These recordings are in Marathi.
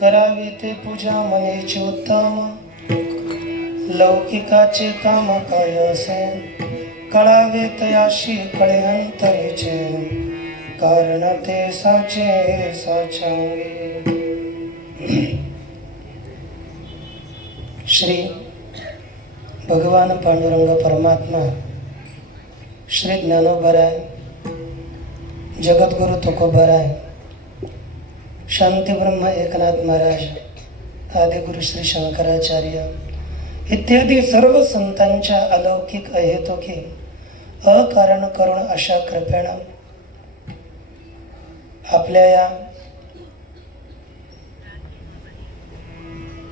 करावे ते पूजा मनेची उत्तम, लौकिकाचे काम काय असे, कळावे तयाशी कळे अंतरेचे, कारण ते साचे साचांगे. श्री भगवान पांडुरंग परमात्मा, श्री ज्ञानोबराय, जगद्गुरु तुकोबराय, शांती ब्रह्म एकनाथ महाराज, आदिगुरु श्री शंकराचार्य इत्यादी सर्व संतांच्या अलौकिक अहेतुकी अकारण करुण अशा कृपेनं आपल्या या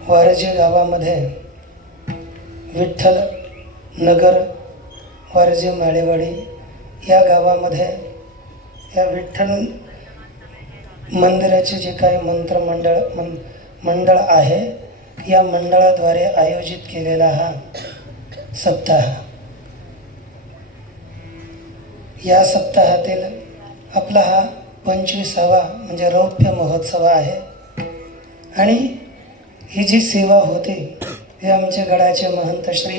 वारजे गावामध्ये विठ्ठल नगर वारजे माळेवाडी या गावामध्ये या विठ्ठल मंदिराचे जे काही मंडळ आहे, या मंडळाद्वारे आयोजित केलेला हा सप्ताह, या सप्ताहातील आपला हा 25वा म्हणजे रौप्य महोत्सव आहे. आणि ही जी सेवा होती हे आमचे गडाचे महंत श्री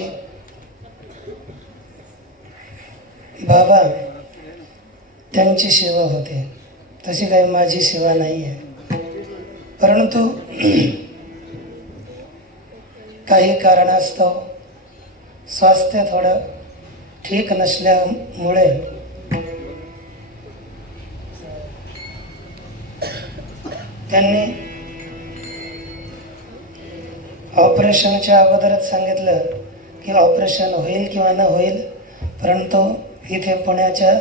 बाबा त्यांची सेवा होते, तशी काही माझी सेवा नाही आहे. परंतु काही कारणास्तव स्वास्थ्य थोडं ठीक नसल्यामुळे त्यांनी ऑपरेशनच्या अगोदरच सांगितलं की ऑपरेशन होईल किंवा न होईल, परंतु इथे पुण्याच्या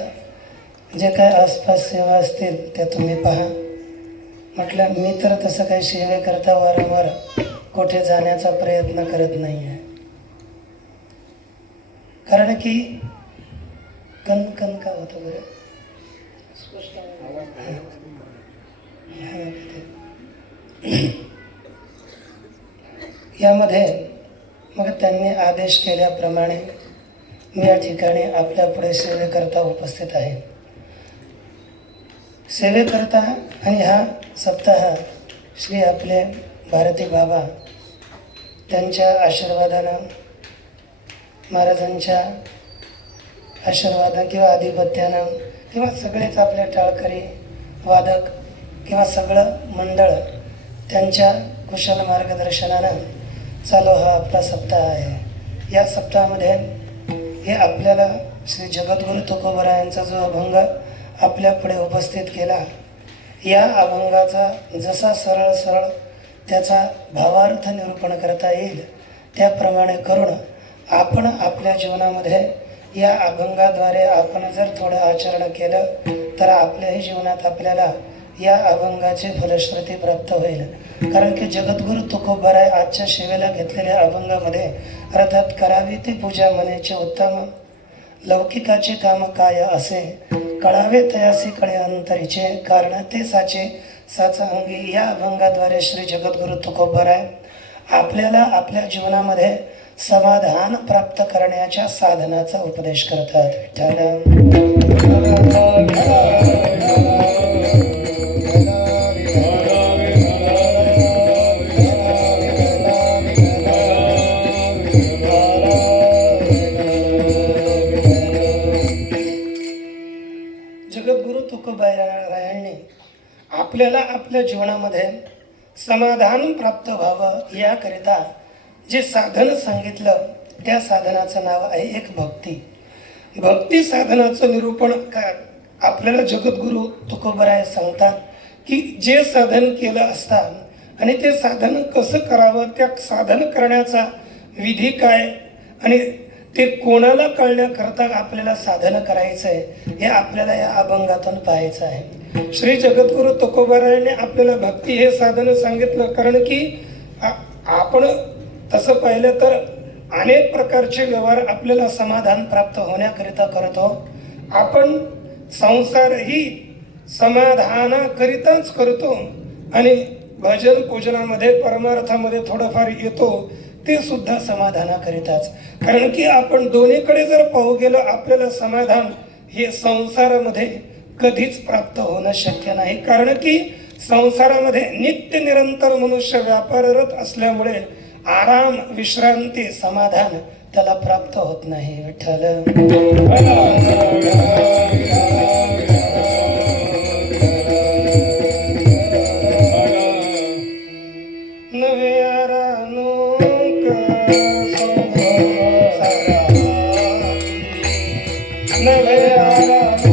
जे काय आसपास सेवा असतील त्या तुम्ही पहा. म्हटलं मी तर तसं काही सेवेकरता वारंवार कुठे जाण्याचा प्रयत्न करत नाही आहे, कारण की कणकण का होतं बरं यामध्ये. मग त्यांनी आदेश केल्याप्रमाणे मी या ठिकाणी आपल्या पुढे सेवेकरता उपस्थित आहे. सेवेकरता आणि हा सप्ताह श्री आपले भारती बाबा त्यांच्या आशीर्वादानं, महाराजांच्या आशीर्वादानं किंवा आधिपत्यानं किंवा सगळेच आपले टाळकरी वादक किंवा सगळं मंडळ त्यांच्या कुशल मार्गदर्शनानं चालू हा आपला सप्ताह आहे. या सप्ताहामध्ये हे आपल्याला श्री जगद्गुरु तुकोबरायांचा जो अभंग आपल्या पुढे उपस्थित केला, या अभंगाचा जसा सरळ त्याचा भावार्थ निरूपण करता येईल त्याप्रमाणे करून आपण आपल्या जीवनामध्ये या अभंगाद्वारे आपण जर थोडं आचरण केलं तर आपल्याही जीवनात आपल्याला या अभंगाची फलश्रुती प्राप्त होईल. कारण की जगद्गुरु तुकोबराय आजच्या सेवेला घेतलेल्या अभंगामध्ये अर्थात करावी ती पूजा मनेचे उत्तम, लौकिकाचे काम काय असे, कळावे तयासी कळे अंतरीचे, कारण ते साचे साचा अंगी. या अभंगाद्वारे श्री जगद्गुरु तुकोबराय आपल्याला आपल्या जीवनामध्ये समाधान प्राप्त करण्याच्या साधनाचा उपदेश करतात. जगद्गुरु तुकोबरायांनी आपल्याला आपल्या जीवनामध्ये समाधान प्राप्त व्हावं याकरिता जे साधन सांगितलं त्या साधनाचं नाव आहे एक भक्ती. भक्ती साधनाचं निरूपण आपल्याला जगद्गुरु तुकोबराय सांगतात की जे साधन केलं असता आणि ते साधन कसं करावं, त्या साधन करण्याचा विधी काय आणि ते कोणाला कळण्याकरता आपल्याला साधन करायचं आहे हे आपल्याला या अभंगातून पाहायचं आहे. श्री जगद्गुरु तुकोबरायाने आपल्याला भक्ती हे साधन सांगितलं, कारण की आपण तसं पाहिलं तर अनेक प्रकारचे व्यवहार आपल्याला समाधान प्राप्त होण्याकरिता करतो. आपण संसारही समाधानाकरिताच करतो आणि भजन पूजनामध्ये परमार्थामध्ये थोडंफार येतो ते सुद्धा समाधानाकरिताच. कारण की आपण दोन्हीकडे जर पाहू गेलो आपल्याला समाधान हे संसारामध्ये कधीच प्राप्त होणं शक्य नाही. कारण की संसारामध्ये नित्य निरंतर मनुष्य व्यापाररत असल्यामुळे आराम, विश्रांती, समाधान त्याला प्राप्त होत नाही. विठ्ठल नवे आरानुक नवे आरानुक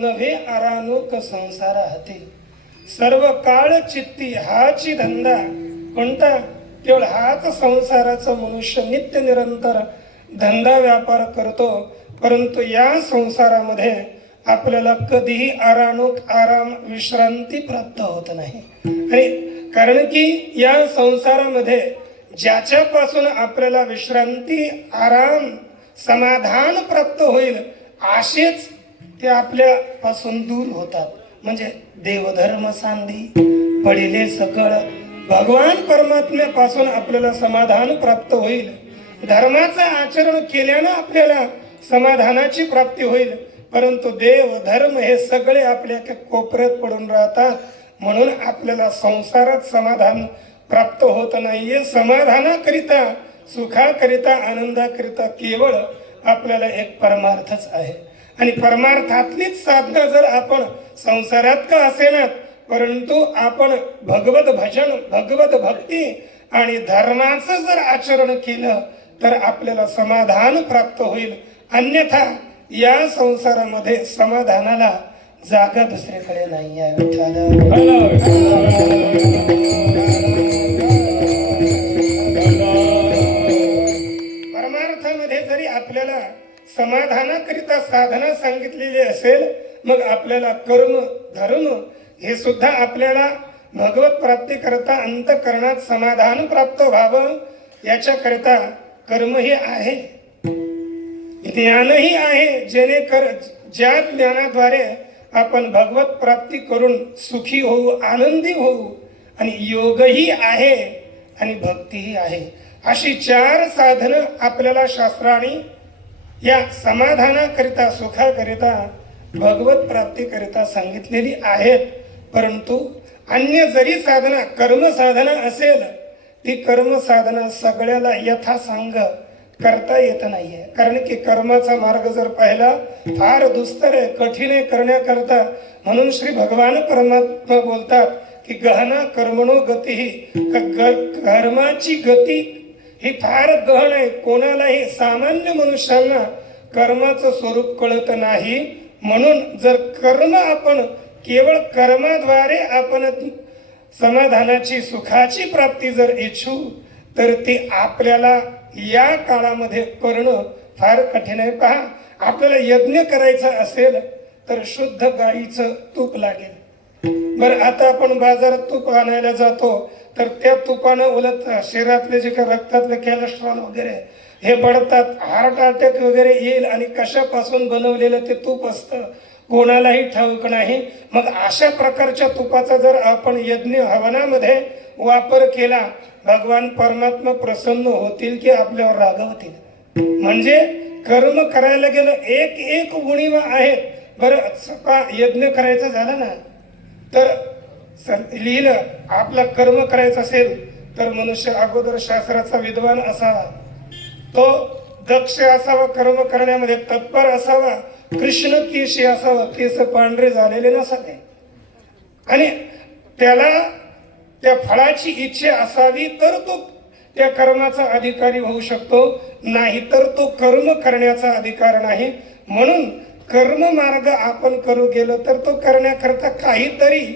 नव्हे आरानुक संसारा हाती सर्व काळ चित्ती हाची धंदा. कोणता? केवळ हाच संसाराचा मनुष्य नित्य निरंतर धंदा व्यापार करतो, परंतु या संसारामध्ये आपल्याला कधीही आरानुक आराम विश्रांती प्राप्त होत नाही. आणि कारण की या संसारामध्ये ज्याच्यापासून आपल्याला विश्रांती, आराम, समाधान प्राप्त होईल असेच ते आपल्या पासून दूर होतात. म्हणजे देवधर्म सांधी पडिले सकळ. भगवान परमात्म्यापासून आपल्याला समाधान प्राप्त होईल. धर्माचं आचरण केल्यानं आपल्याला समाधानाची प्राप्ती होईल, परंतु देव धर्म हे सगळे आपल्या कोपऱ्यात पडून राहतात. म्हणून आपल्याला संसारात समाधान प्राप्त होत नाहीये. समाधानाकरिता, सुखाकरिता, आनंदाकरिता केवळ आपल्याला एक परमार्थच आहे. आणि परमार्थातलीच साधना जर आपण संसारात का असेनात, परंतु आपण भगवत भजन, भगवत भक्ती आणि धर्माचं जर आचरण केलं तर आपल्याला समाधान प्राप्त होईल. अन्यथा या संसारामध्ये समाधानाला जागा दुसरीकडे नाही आहे. परमार्थामध्ये जरी आपल्याला समाधानाकरिता साधना सांगितलेली असेल, मग आपल्याला कर्म, धर्म हे सुद्धा आपल्याला भगवत प्राप्ती करता अंतःकरणात समाधान प्राप्त व्हावं याच्याकरिता कर्मही आहे, ज्ञानही आहे. ज्या ज्ञानाद्वारे आपण भगवत प्राप्ती करून सुखी होऊ, आनंदी होऊ. आणि योगही आहे आणि भक्तीही आहे. अशी 4 साधनं आपल्याला शास्त्राने या समाधानाकरिता, सुखाकरिता, भगवत प्राप्तीकरिता सांगितलेली आहेत. परंतु अन्य जरी साधना कर्म साधना असेल, ती कर्म साधना सगळ्याला यथासांग करता येत नाहीये. कारण की कर्माचा मार्ग जर पाहिला फार दुस्तर आहे, कठीण आहे करण्याकरता. म्हणून श्री भगवान परमात्मा बोलतात की गहना कर्मणो गती ही, कर्माची गती ही फार गहन आहे. कोणालाही, सामान्य मनुष्यांना कर्माचं स्वरूप कळत नाही. म्हणून जर कर्म आपण केवळ कर्माद्वारे आपण समाधानाची, सुखाची प्राप्ती जर इच्छू, तर ती आपल्याला या काळामध्ये करणं फार कठीण आहे. पहा, आपल्याला यज्ञ करायचा असेल तर शुद्ध गाईचं तूप लागेल. बरं, आता आपण बाजारात तूप आणायला जातो तर त्या तुपानं उलट शरीरातले जे काही रक्तातले कोलेस्ट्रॉल वगैरे हे पडतात, हार्ट अटॅक वगैरे येईल आणि कशापासून बनवलेलं ते तूप असतं कोणालाही ठाऊक नाही. मग अशा प्रकारच्या तुपाचा जर आपण यज्ञ हवनामध्ये वापर केला, भगवान परमात्मा प्रसन्न होतील की आपल्यावर रागवतील. म्हणजे कर्म करायला गेलं एक एक उणीवा आहे. बरं यज्ञ करायचं झालं ना तर लिहिलं आपलं कर्म करायचं असेल तर मनुष्य अगोदर शास्त्राचा विद्वान असावा, तो दक्ष असावा, कर्म करण्यामध्ये तत्पर असावा, कृष्ण केशी असावा, केस पांढरे झालेले नसावे आणि त्याला त्या फळाची इच्छा असावी तर तो त्या कर्माचा अधिकारी होऊ शकतो, नाही तर तो कर्म करण्याचा अधिकार नाही. म्हणून कर्म मार्ग आपण करू गेलो तर तो करण्याकरता काहीतरी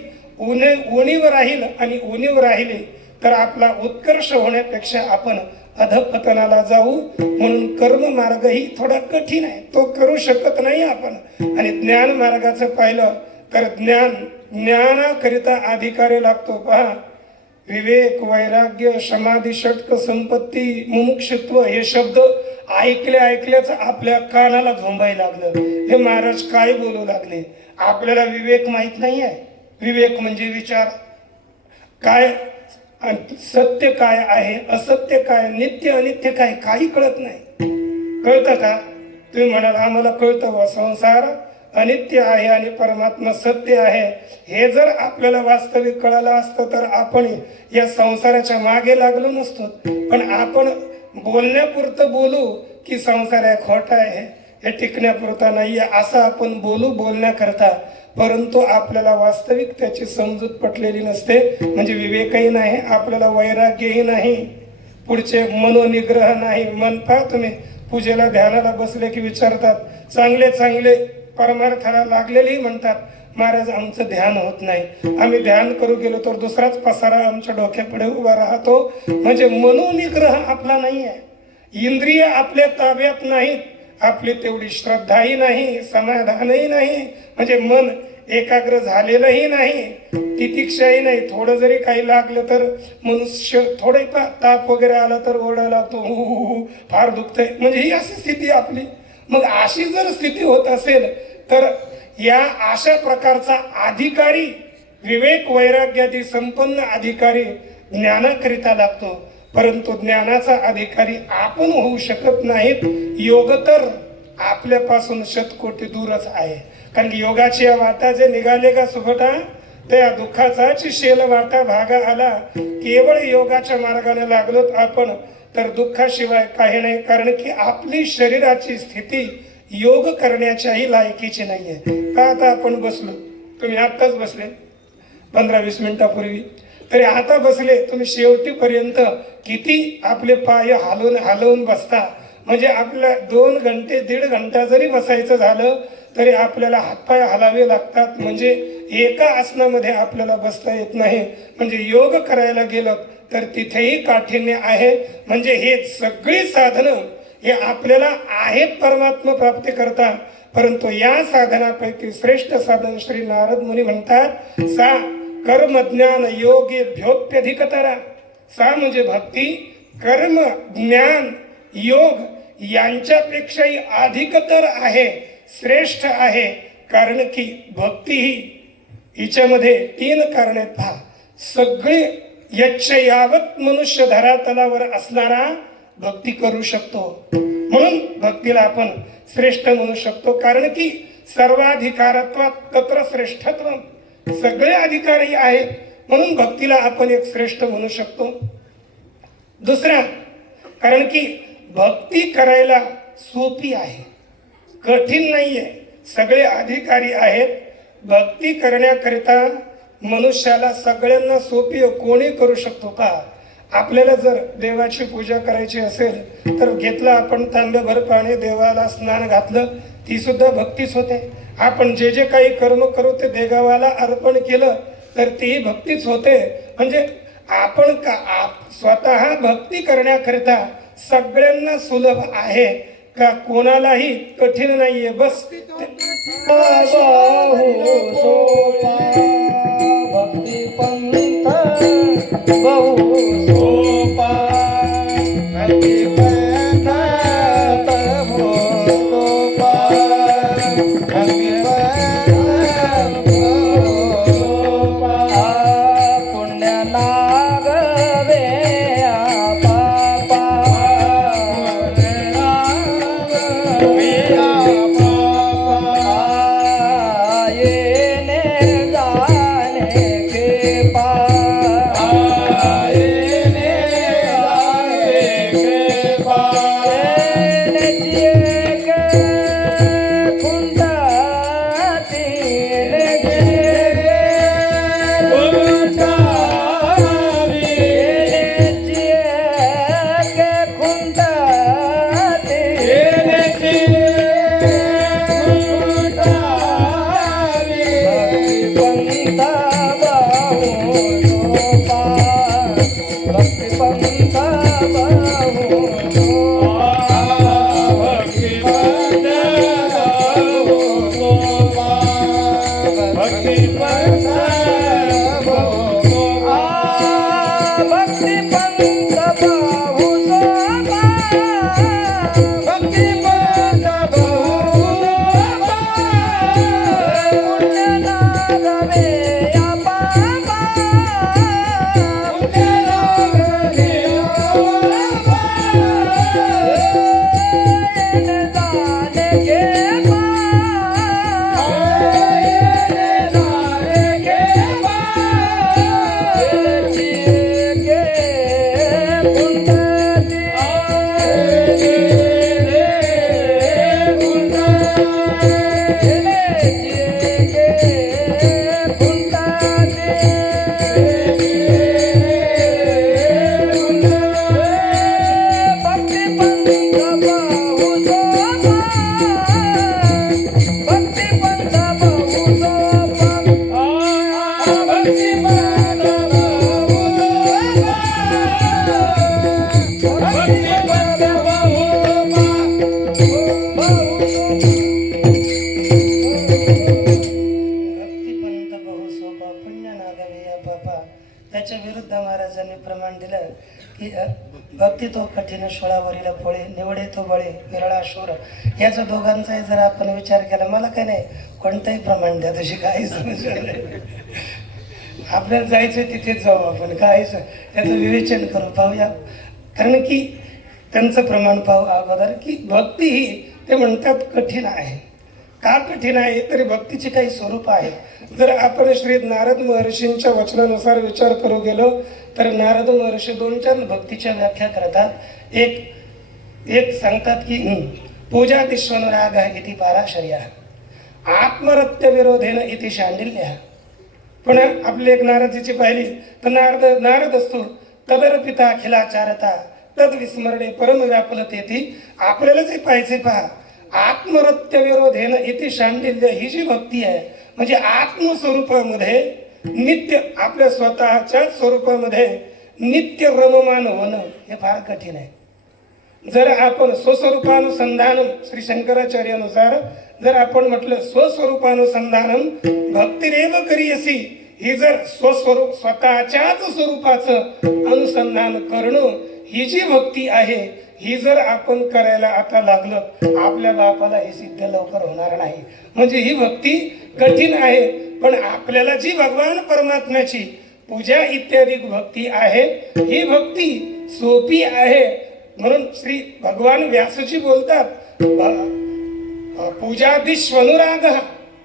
उणीव राहील आणि उणीव राहिली तर आपला उत्कर्ष होण्यापेक्षा आपण अधपतनाला जाऊ. म्हणून कर्म मार्ग ही थोडा कठीण आहे, तो करू शकत नाही आपण. आणि ज्ञान मार्गाचं पाहिलं तर ज्ञानाकरिता अधिकारी लागतो. पहा, विवेक, वैराग्य, समाधी, षटक, संपत्ती, मुमुक्षुत्व हे शब्द ऐकल्याच आपल्या कानाला झोंबायला लागलं. हे महाराज काय बोलू लागले? आपल्याला विवेक माहित नाही आहे. विवेक म्हणजे विचार काय, सत्य काय आहे, असत्य काय, नित्य अनित्य काय, काही कळत नाही. कळतं का? तुम्ही म्हणाल आम्हाला कळतं व संसार अनित्य आहे आणि परमात्मा सत्य आहे. हे जर आपल्याला वास्तविक कळालं असतं तर आपण या संसाराच्या मागे लागलो नसतो. पण आपण बोलण्यापुरतं बोलू की संसार आहे, खोटा आहे, हे टिकण्यापुरता नाही आहे असं आपण बोलण्याकरता, परंतु आपल्याला वास्तविक त्याची समजूत पटलेली नसते. म्हणजे विवेकही नाही, आपल्याला वैराग्यही नाही, पुढचे मनोनिग्रह नाही. मन पहा तुम्ही, पूजेला ध्यानाला बसले की विचारतात, चांगले परमार्थाला लागलेली म्हणतात महाराज आमचं ध्यान होत नाही, आम्ही ध्यान करू गेलो तर दुसराच पसारा आमच्या डोक्यापुढे उभा राहतो. म्हणजे मनोनिग्रह आपला नाही आहे, इंद्रिय आपल्या ताब्यात नाहीत, आपली तेवढी श्रद्धाही नाही, समाधानही नाही, म्हणजे मन एकाग्र झालेलंही नाही, तितिक्षाही नाही. थोडं जरी काही लागलं तर मनुष्य थोडे ताप वगैरे आला तर ओरडा लागतो, फार दुखतंय, म्हणजे ही अशी स्थिती आपली. मग अशी जर स्थिती होत असेल तर या अशा प्रकारचा अधिकारी, विवेक वैराग्यादी संपन्न अधिकारी ज्ञानाकरिता लागतो. परंतु ज्ञानाचा अधिकारी आपण होऊ शकत नाहीत. योग तर आपल्यापासून शतकोटी दूरच आहे. कारण की योगाची या वाटा जे निघाले का सुभटा, त्या दुःखाचाच शेल वाटा भागा आला. केवळ योगाच्या मार्गाने लागलो आपण तर दुःखाशिवाय काही नाही. कारण की आपली शरीराची स्थिती योग करण्याच्याही लायकीची नाहीये. का आता आपण बसलो, तुम्ही आत्ताच बसले 15-20 मिनिटापूर्वी, तरी आता बसले तुम्ही शेवटीपर्यंत किती आपले पाय हलवून बसता. म्हणजे आपल्या 2 घंटे 1.5 घंटा जरी बसायचं झालं तरी आपल्याला हातपाय हलावे लागतात. म्हणजे एका आसनामध्ये आपल्याला बसता येत नाही. म्हणजे योग करायला गेलं तर तिथेही काठिण्य आहे. म्हणजे हे सगळी साधनं हे आपल्याला आहेत परमात्मा प्राप्ती करता. परंतु या साधनापैकी श्रेष्ठ साधन श्री नारद मुनी म्हणतात, सा कर्म ज्ञान योगेभ्योप्यधिकतरा. सा म्हणजे भक्ती, कर्म, ज्ञान, योग यांच्यापेक्षाही अधिकतर आहे, श्रेष्ठ आहे. कारण की भक्ती ही हिच्यामध्ये 3 कारणे पहा. सगळे यच्छ यावत मनुष्य धरातलावर असणारा भक्ती करू शकतो. म्हणून भक्तीला आपण श्रेष्ठ म्हणू शकतो. कारण की सर्वाधिकारत्वात तत्र श्रेष्ठत्व, सगळे अधिकारी आहेत म्हणून भक्तीला आपण एक श्रेष्ठ म्हणू शकतो. दुसरा, कारण की भक्ती करायला सोपी आहे, कठीण नाहीये. सगळे अधिकारी आहेत. भक्ती करण्याकरिता मनुष्याला सगळ्यांना सोपी, कोणी करू शकतो का? आपल्याला जर देवाची पूजा करायची असेल तर घेतलं आपण तांब्याभर पाणी, देवाला स्नान घातलं, ती सुद्धा भक्तीच होते. आपण जे जे काही कर्म करू ते देवाला अर्पण केलं तर तीही भक्तीच होते. म्हणजे आपण स्वतः भक्ती करण्याकरिता सगळ्यांना सुलभ आहे का? कोणालाही कठीण नाहीये. बस भक्ती पंथ बहु सोपा, भक्ती पंथ भक्तिपंत बहु सोपा पुण्य नागावे या बापा. त्याच्या विरुद्ध महाराजांनी प्रमाण दिलं की भक्ती तो कठीण शोळावरील फळे निवडे तो बळे विरळा शूर. याचा दोघांचाही जर आपण विचार केला, मला काय नाही कोणतंही प्रमाण द्या, तशी काही समस्या नाही. आपल्याला जायचं तिथेच जाऊ आपण, काय त्याचं विवेचन करू पाहूया. कारण की त्यांचं प्रमाण पाहू अगोदर की भक्ती ही ते म्हणतात कठीण आहे. का कठीण आहे? तरी भक्तीची काही स्वरूप आहे. जर आपण श्री नारद महर्षींच्या वचनानुसार विचार करू गेलो तर नारद महर्षी 2-4 भक्तीच्या व्याख्या करतात. एक सांगतात की पूजा विश्वनुराग इति पाराशर्या आत्मरत्य विरोधेन इति शांडिल्य. पण आपली एक नारदजीची पाहिली तर नारद असतो तदर्पिता अखिलाचारता तद विस्मरणे परम व्याकुलतेती. आपल्यालाच हे पाहिजे पहा, आत्मरत्य विरोधेन इति शांडिल्य ही जी भक्ती आहे म्हणजे आत्मस्वरूपामध्ये नित्य आपल्या स्वतःच्या स्वरूपामध्ये नित्य रममान होणं हे फार कठीण आहे. जर आपण स्वस्वरूपानुसंधानम श्री शंकराचार्यानुसार जर आपण म्हटलं स्वस्वरूपानुसंधानम भक्तिरेव करियसी, ही जर स्वतःच्याच स्वरूपाचं अनुसंधान करणं ही जी भक्ती आहे ही जर आपण करायला आता लागलं आपल्या बापाला हे सिद्ध लवकर होणार नाही. म्हणजे ही भक्ती कठीण आहे. पण आपल्याला जी भगवान परमात्म्याची पूजा इत्यादी भक्ती आहे ही भक्ती सोपी आहे. म्हणून श्री भगवान व्यासजी बोलतात पूजादिश्वनुराग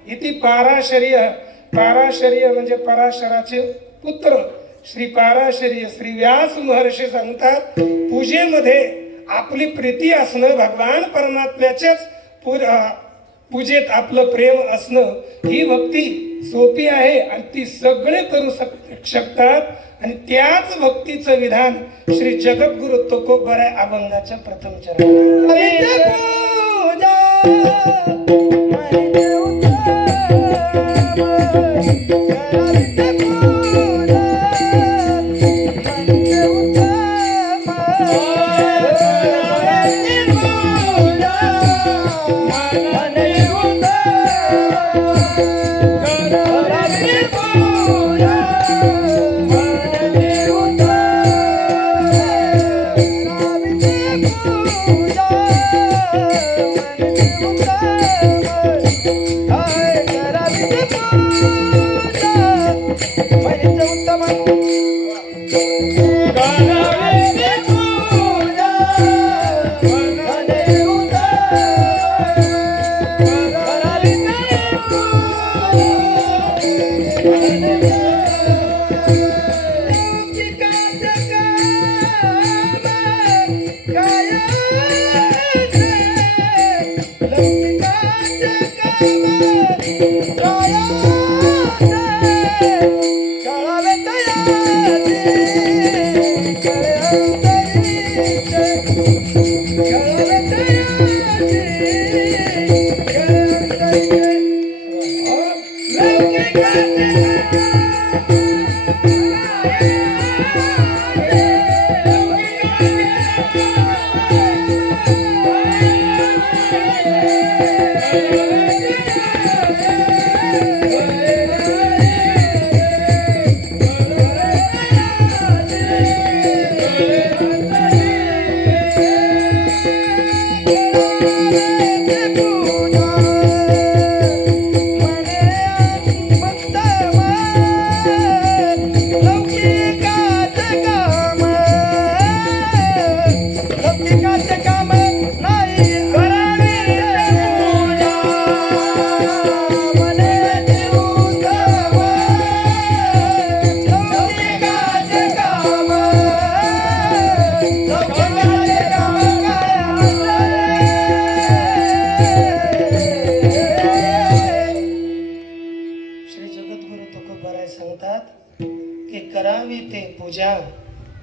इति पाराशर्य. पाराशर्य म्हणजे पराशराचे पुत्र श्री पाराशर्य श्री व्यास महर्षी सांगतात पूजेमध्ये आपली प्रीती असणं, भगवान परमात्म्याच्याच पूजेत आपलं प्रेम असणं ही भक्ती सोपी आहे आणि ती सगळे करू शकतात. आणि त्याच भक्तीचं विधान श्री जगद्गुरु तुकोबराय अभंगाच्या प्रथम चरण.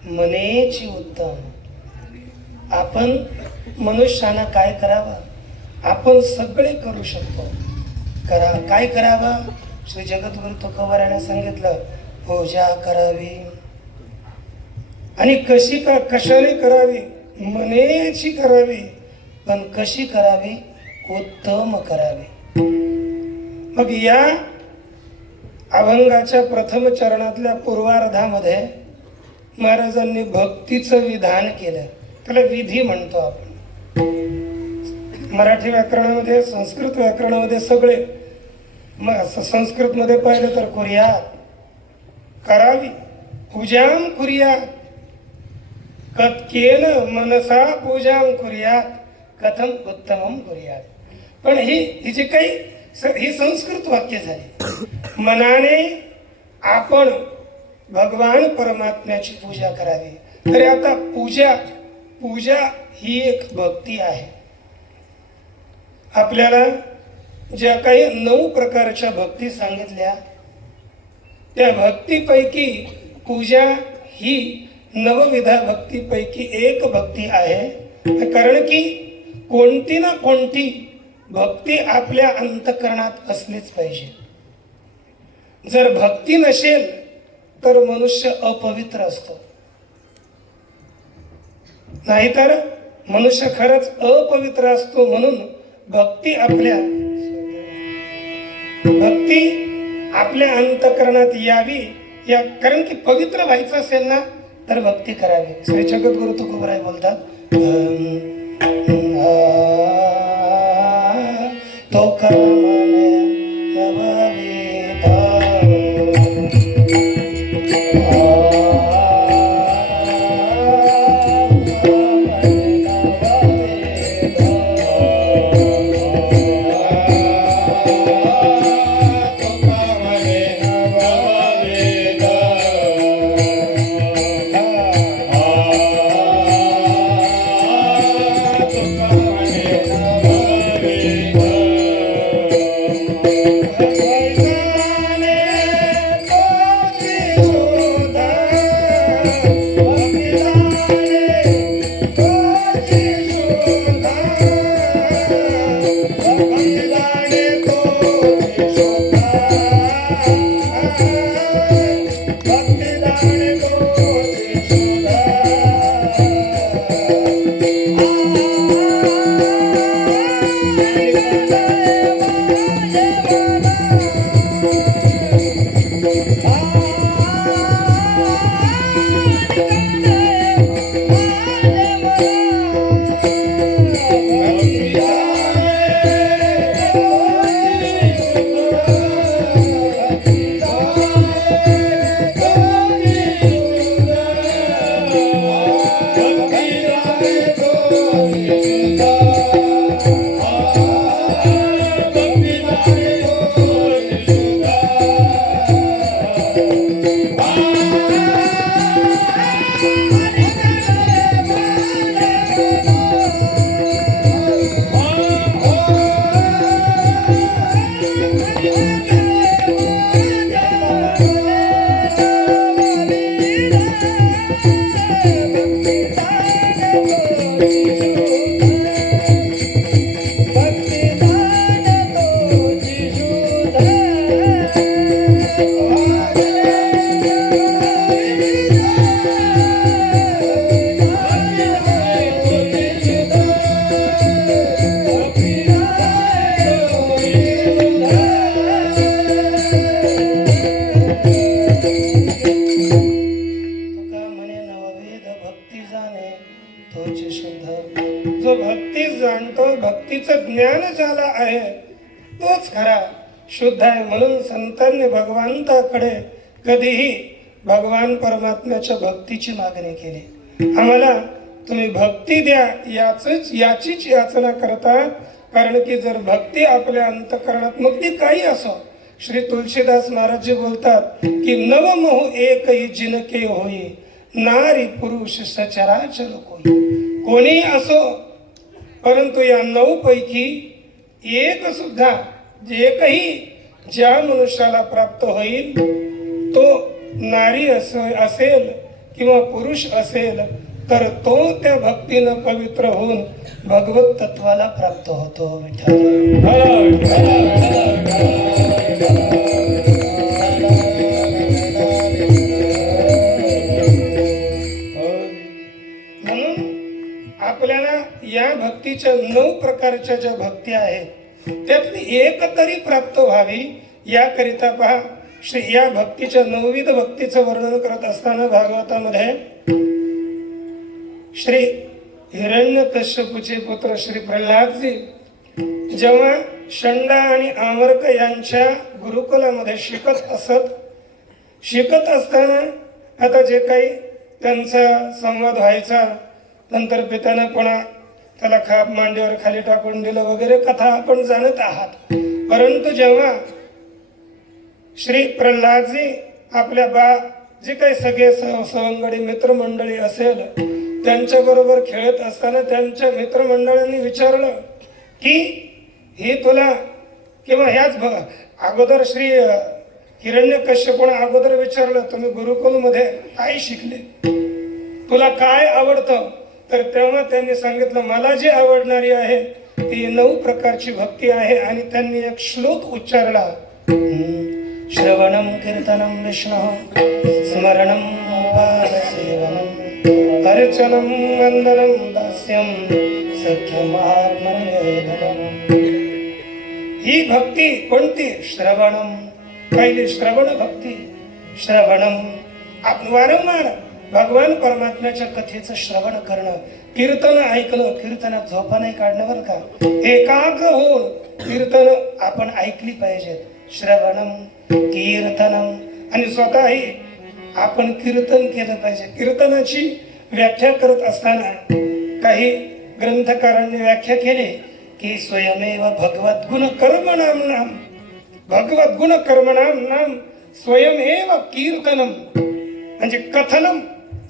मनेची उत्तम. आपण मनुष्यानं काय करावं? आपण सगळे करू शकतो. काय करावं? श्री जगद्गुरु तुकोबाराने सांगितलं पूजा करावी. आणि कशाने करावी? मनेची करावी. पण कशी करावी उत्तम करावे. मग या अभंगाच्या प्रथम चरणातल्या पूर्वार्धामध्ये महाराजांनी भक्तीचं विधान केलं. त्याला विधी म्हणतो आपण. मराठी व्याकरणामध्ये, संस्कृत व्याकरणामध्ये सगळे संस्कृतमध्ये पाहिलं तर कुर्यात, करावी, पूजाम कुर्यात, कत्केन मनसा पूजाम कुर्यात, कथम उत्तमम कुर्यात. पण ही जी काही ही संस्कृत वाक्य झाली. मनाने आपण भगवान परमात्म्याची पूजा करावी. तरी आता पूजा ही एक भक्ती आहे. आपल्याला ज्या काही 9 प्रकारच्या भक्ती सांगितल्या, त्या भक्तीपैकी पूजा ही 9 भक्तीपैकी एक भक्ती आहे. कारण की कोणती ना कोणती भक्ती आपल्या अंतःकरणात असलीच पाहिजे. जर भक्ती नसेल तर मनुष्य अपवित्र असतो. नाहीतर मनुष्य खरंच अपवित्र असतो. म्हणून भक्ती आपल्या अंतःकरणात यावी. कारण की पवित्र व्हायचं असेल ना तर भक्ती करावी. श्री जगद्गुरु तुकोबराय बोलतात, तो कर्मने नवविधा, जो भक्ती जाणतो, भक्तीचं ज्ञान ज्याला आहे तोच खरा शुद्ध आहे. म्हणून संतांनी भगवंताकडे कधीही भगवान परमात्म्याच्या भक्तीची मागणी केली. आम्हाला तुम्ही भक्ती द्या याचीच याचना करतात. कारण की जर भक्ती आपल्या अंतःकरणात, मग ती काही असो. श्री तुलसीदास महाराज बोलतात की नवमोह एकही जिनके होई, नारी पुरुष सचराचर कोई. कोणी असो, परंतु या 9 पैकी एक सुद्धा एकही ज्या मनुष्याला प्राप्त होईल तो नारी असेल किंवा पुरुष असेल तर तो त्या भक्तीनं पवित्र होऊन भगवत तत्वाला प्राप्त होतो. म्हणून आपल्याला या भक्तीच्या 9 प्रकारच्या प्रकारच्या ज्या भक्ती आहेत त्यातली एक तरी प्राप्त व्हावी याकरिता पहा श्री या भक्तीच्या नवविध भक्तीचं वर्णन करत असताना भागवतामध्ये श्री हिरण्यकश्यपूचे पुत्र श्री प्रल्हादजी जेव्हा शंडा आणि आमर्क यांच्या गुरुकुलामध्ये शिकत असताना आता जे काही त्यांचा संवाद व्हायचा, नंतर पित्यानं पुन्हा त्याला खाप मांडीवर खाली टाकून दिलं वगैरे कथा आपण जाणत आहात. परंतु जेव्हा श्री प्रल्हादजी आपल्या जे काही सगळे सवंगडी मित्रमंडळी असेल त्यांच्या बरोबर खेळत असताना त्यांच्या मित्रमंडळांनी विचारलं की हे तुला किंवा ह्याच अगोदर श्री हिरण्यकश्यपूने अगोदर विचारलं तुम्ही गुरुकुलमध्ये काय शिकले, तुला काय आवडतं? तर तेव्हा त्यांनी सांगितलं मला जी आवडणारी आहे ती 9 प्रकारची भक्ती आहे. आणि त्यांनी एक श्लोक उच्चारला, श्रवणं कीर्तनं विष्णुः स्मरणं पादसेवनम् अर्चनं वन्दनं दास्यं सख्यं आत्मनिवेदनम्. ही भक्ती कोणती? श्रवणम. पहिली श्रवण भक्ती. श्रवणम वारंवार भगवान परमात्म्याच्या कथेचं श्रवण करणं, कीर्तन ऐकणं. कीर्तनात झोपा नाही काढणं बरं का, एकाग्र होऊन कीर्तन आपण ऐकली पाहिजेत. श्रवणम कीर्तनम. आणि स्वतःही आपण कीर्तन केलं पाहिजे. कीर्तनाची व्याख्या करत असताना काही ग्रंथकारांनी व्याख्या केली की स्वयमेव भगवत गुण कर्मणाम नाम. भगवत गुण कर्मणाम नाम स्वयमेव कीर्तनम म्हणजे कथनम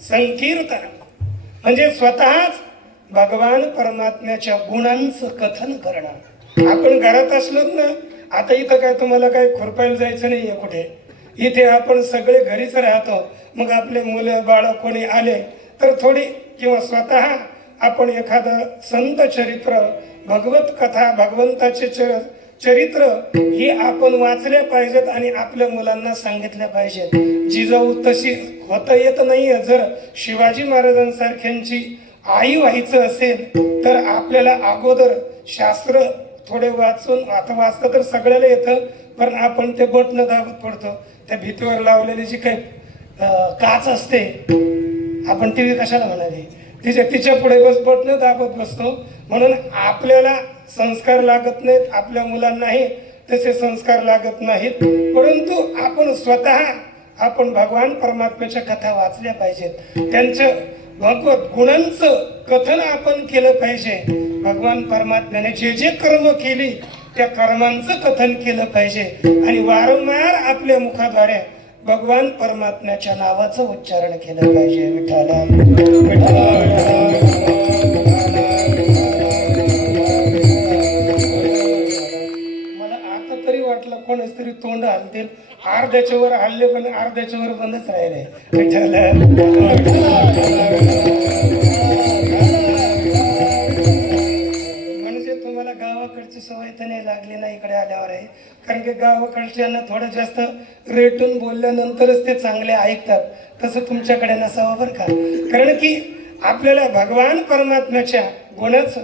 संकीर्तनम म्हणजे स्वतःच भगवान परमात्म्याच्या गुणांचं कथन करणं. आपण घरात असलो ना, आता इथं काय तुम्हाला काय खुरपायला जायचं नाहीये कुठे, इथे आपण सगळे घरीच राहतो. मग आपले मुलं बाळ कोणी आले तर थोडी किंवा स्वतः आपण एखादं संत चरित्र, भगवत कथा, भगवंताचे चरित्र ही आपण वाचल्या पाहिजेत आणि आपल्या मुलांना सांगितल्या पाहिजेत. जिजाऊ तशी होता येत नाहीये. जर शिवाजी महाराजांसारख्यांची आई व्हायचं असेल तर आपल्याला अगोदर शास्त्र थोडे वाचून, आता वाचतं तर सगळ्याला येतं पण आपण ते बटन दाबत पडतो. त्या भीतीवर लावलेली जी काही काच असते, आपण टीव्ही कशाला म्हणाली, तिच्या पुढे बटन दाबत बसतो. म्हणून आपल्याला संस्कार लागत नाहीत, आपल्या मुलांनाही तसे संस्कार लागत नाहीत. परंतु आपण स्वतः आपण भगवान परमात्म्याच्या कथा वाचल्या पाहिजेत. त्यांच्या भगवत गुणांचं कथन आपण केलं पाहिजे. भगवान परमात्म्याने जे जे कर्म केली त्या कर्मांचं कथन केलं पाहिजे. आणि वारंवार आपल्या मुखाद्वारे भगवान परमात्म्याच्या नावाचं उच्चारण केलं पाहिजे. विठाला मला आता तरी वाटलं कोणच तरी तोंड हलतील. अर्ध्याच्या वर हल्ले पण अर्ध्याच्या वर बंदच राहिले. विठाला गावाकडची सवय तर नाही लागली ना इकडे आल्यावर आहे. कारण की गावाकडच्यांना थोडं जास्त रेटून बोलल्यानंतरच ते चांगले ऐकतात. तसं तुमच्याकडे नसावं बरं का. कारण की आपल्याला भगवान परमात्म्याच्या गुणाचं,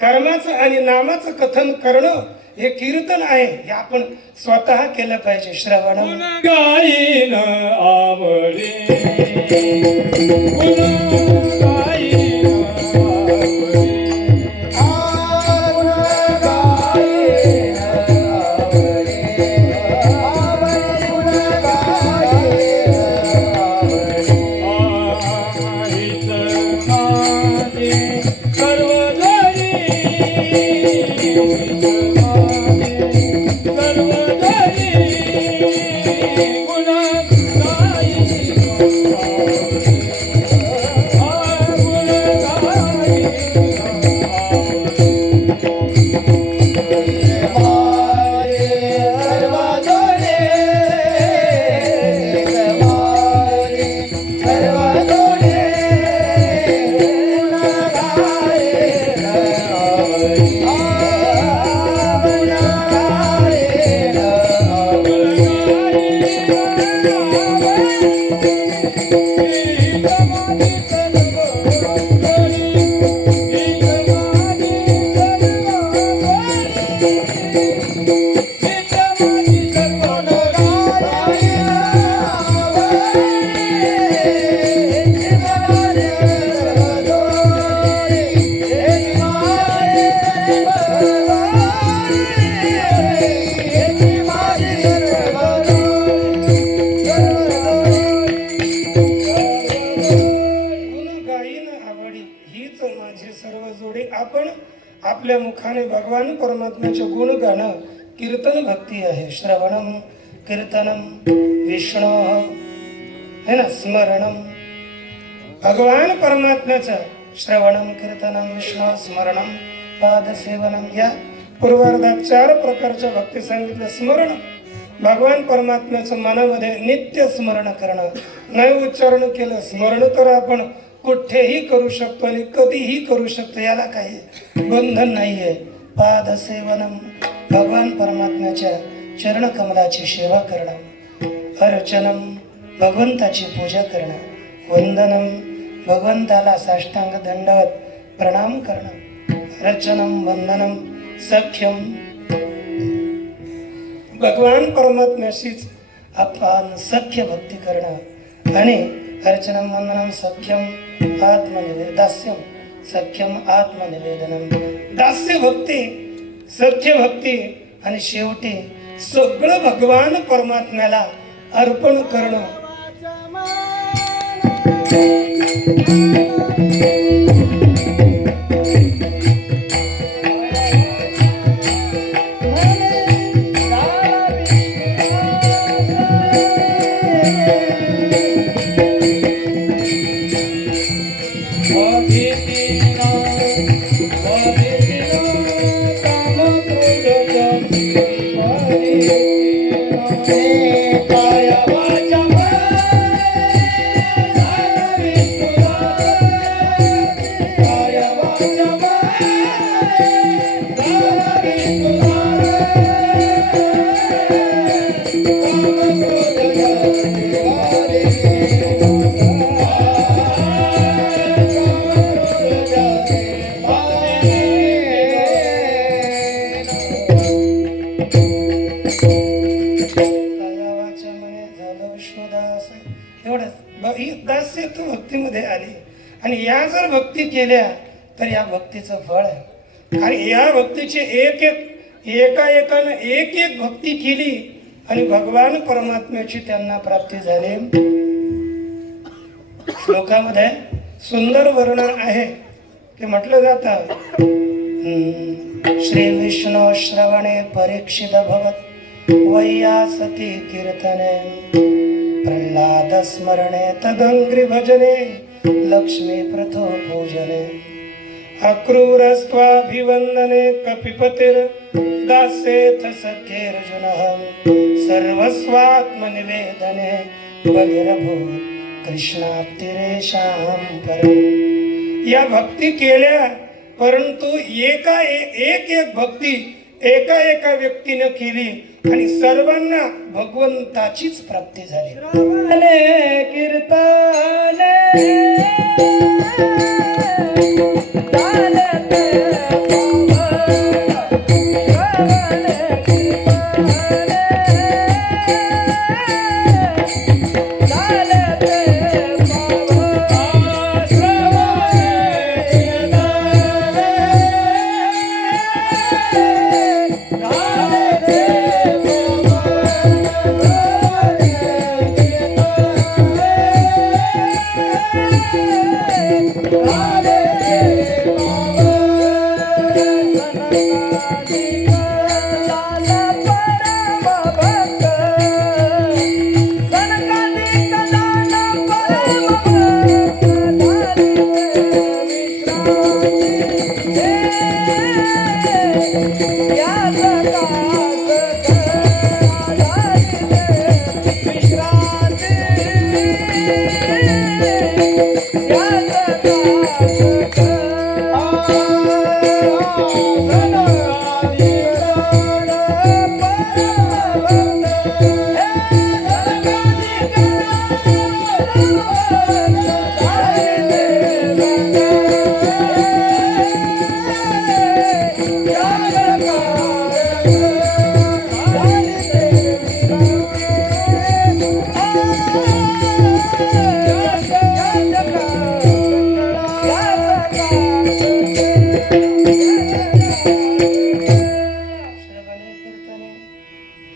कर्माचं आणि नामाचं कथन करणं हे कीर्तन आहे. हे आपण स्वतः केलं पाहिजे. श्रवण गाईन आवडे गुण गायीन आवडी हीच माझी सर्व जोडी. आपण आपल्या मुखाने भगवान परमात्म्याचे गुण गाणं कीर्तन भक्ती आहे. श्रवणम कीर्तनम विष्णू है ना, स्मरणम भगवान परमात्म्याचं श्रवणम कीर्तनम विष्णू स्मरणम पादसेवनम. या पूर्वार्धात 4 प्रकारच्या भक्ती सांगितल्या. स्मरण भगवान परमात्म्याचं मनामध्ये नित्य स्मरण करणं. नाही उच्चारण केलं स्मरण तर आपण कुठेही करू शकतो आणि कधीही करू शकतो, याला काही बंधन नाहीये. पादसेवनम भगवान परमात्म्याच्या चरणकमलाची सेवा करणं. अर्चनम भगवंताची पूजा करणं. वंदनम भगवंताला साष्टांग दंडवत प्रणाम करणं. अर्चनम वंदनम सख्यम भगवान परमात्म्याशीच आपण सख्य भक्ती करणं. आणि अर्चनम वंदनम सख्यम आत्मनिवेदनम दास्यम सख्यम आत्मनिवेदनम. दास्य भक्ती, सख्य भक्ती आणि शेवटी सगळं भगवान परमात्म्याला अर्पण करणं. ही दास्य तू भक्तीमध्ये आली. आणि या जर भक्ती केल्या तर या भक्तीचं फळ आहे. आणि या भक्तीची एकाएकानं एक भक्ती केली आणि भगवान परमात्म्याची त्यांना प्राप्ती झाली. श्लोकामध्ये सुंदर वर्णन आहे की म्हटलं जातं श्री विष्णू श्रवणे परीक्षित भवत वैयासती कीर्तने प्रल्हाद स्मरणे तदंग्री भजने लक्ष्मी प्रथो पूजने अक्रूरस्त्वाभिवंदने कपिपतिर दासेथ सख्येर्जुनः सर्वस्वात्मनिवेदने बलिरभूत कृष्णाप्तिरेषां परम. या भक्ती केल्या परंतु एक भक्ती एका व्यक्तीने केली आणि सर्वांना भगवंताचीच प्राप्ती झाली.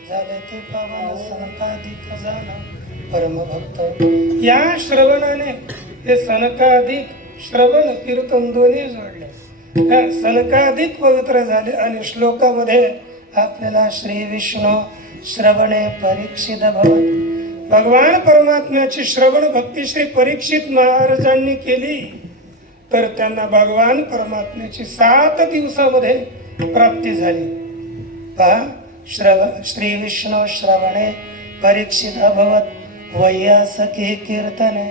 झाले ते पावन संतादिक जाण परमभक्त. या श्रवणाने हे सनकाधिक श्रवण कीर्तन दोन्ही जोडले. या सनकाधिक पवित्र झाले आणि श्लोकामध्ये आपल्याला श्री विष्णू श्रवणे परीक्षित भवत. भगवान परमात्म्याची श्रवण भक्ती श्री परीक्षित महाराजांनी केली तर त्यांना भगवान परमात्म्याची 7 दिवसामध्ये प्राप्ती झाली. पहा, श्री विष्णू श्रवणे परीक्षित अभवत वैयासकी कीर्तने.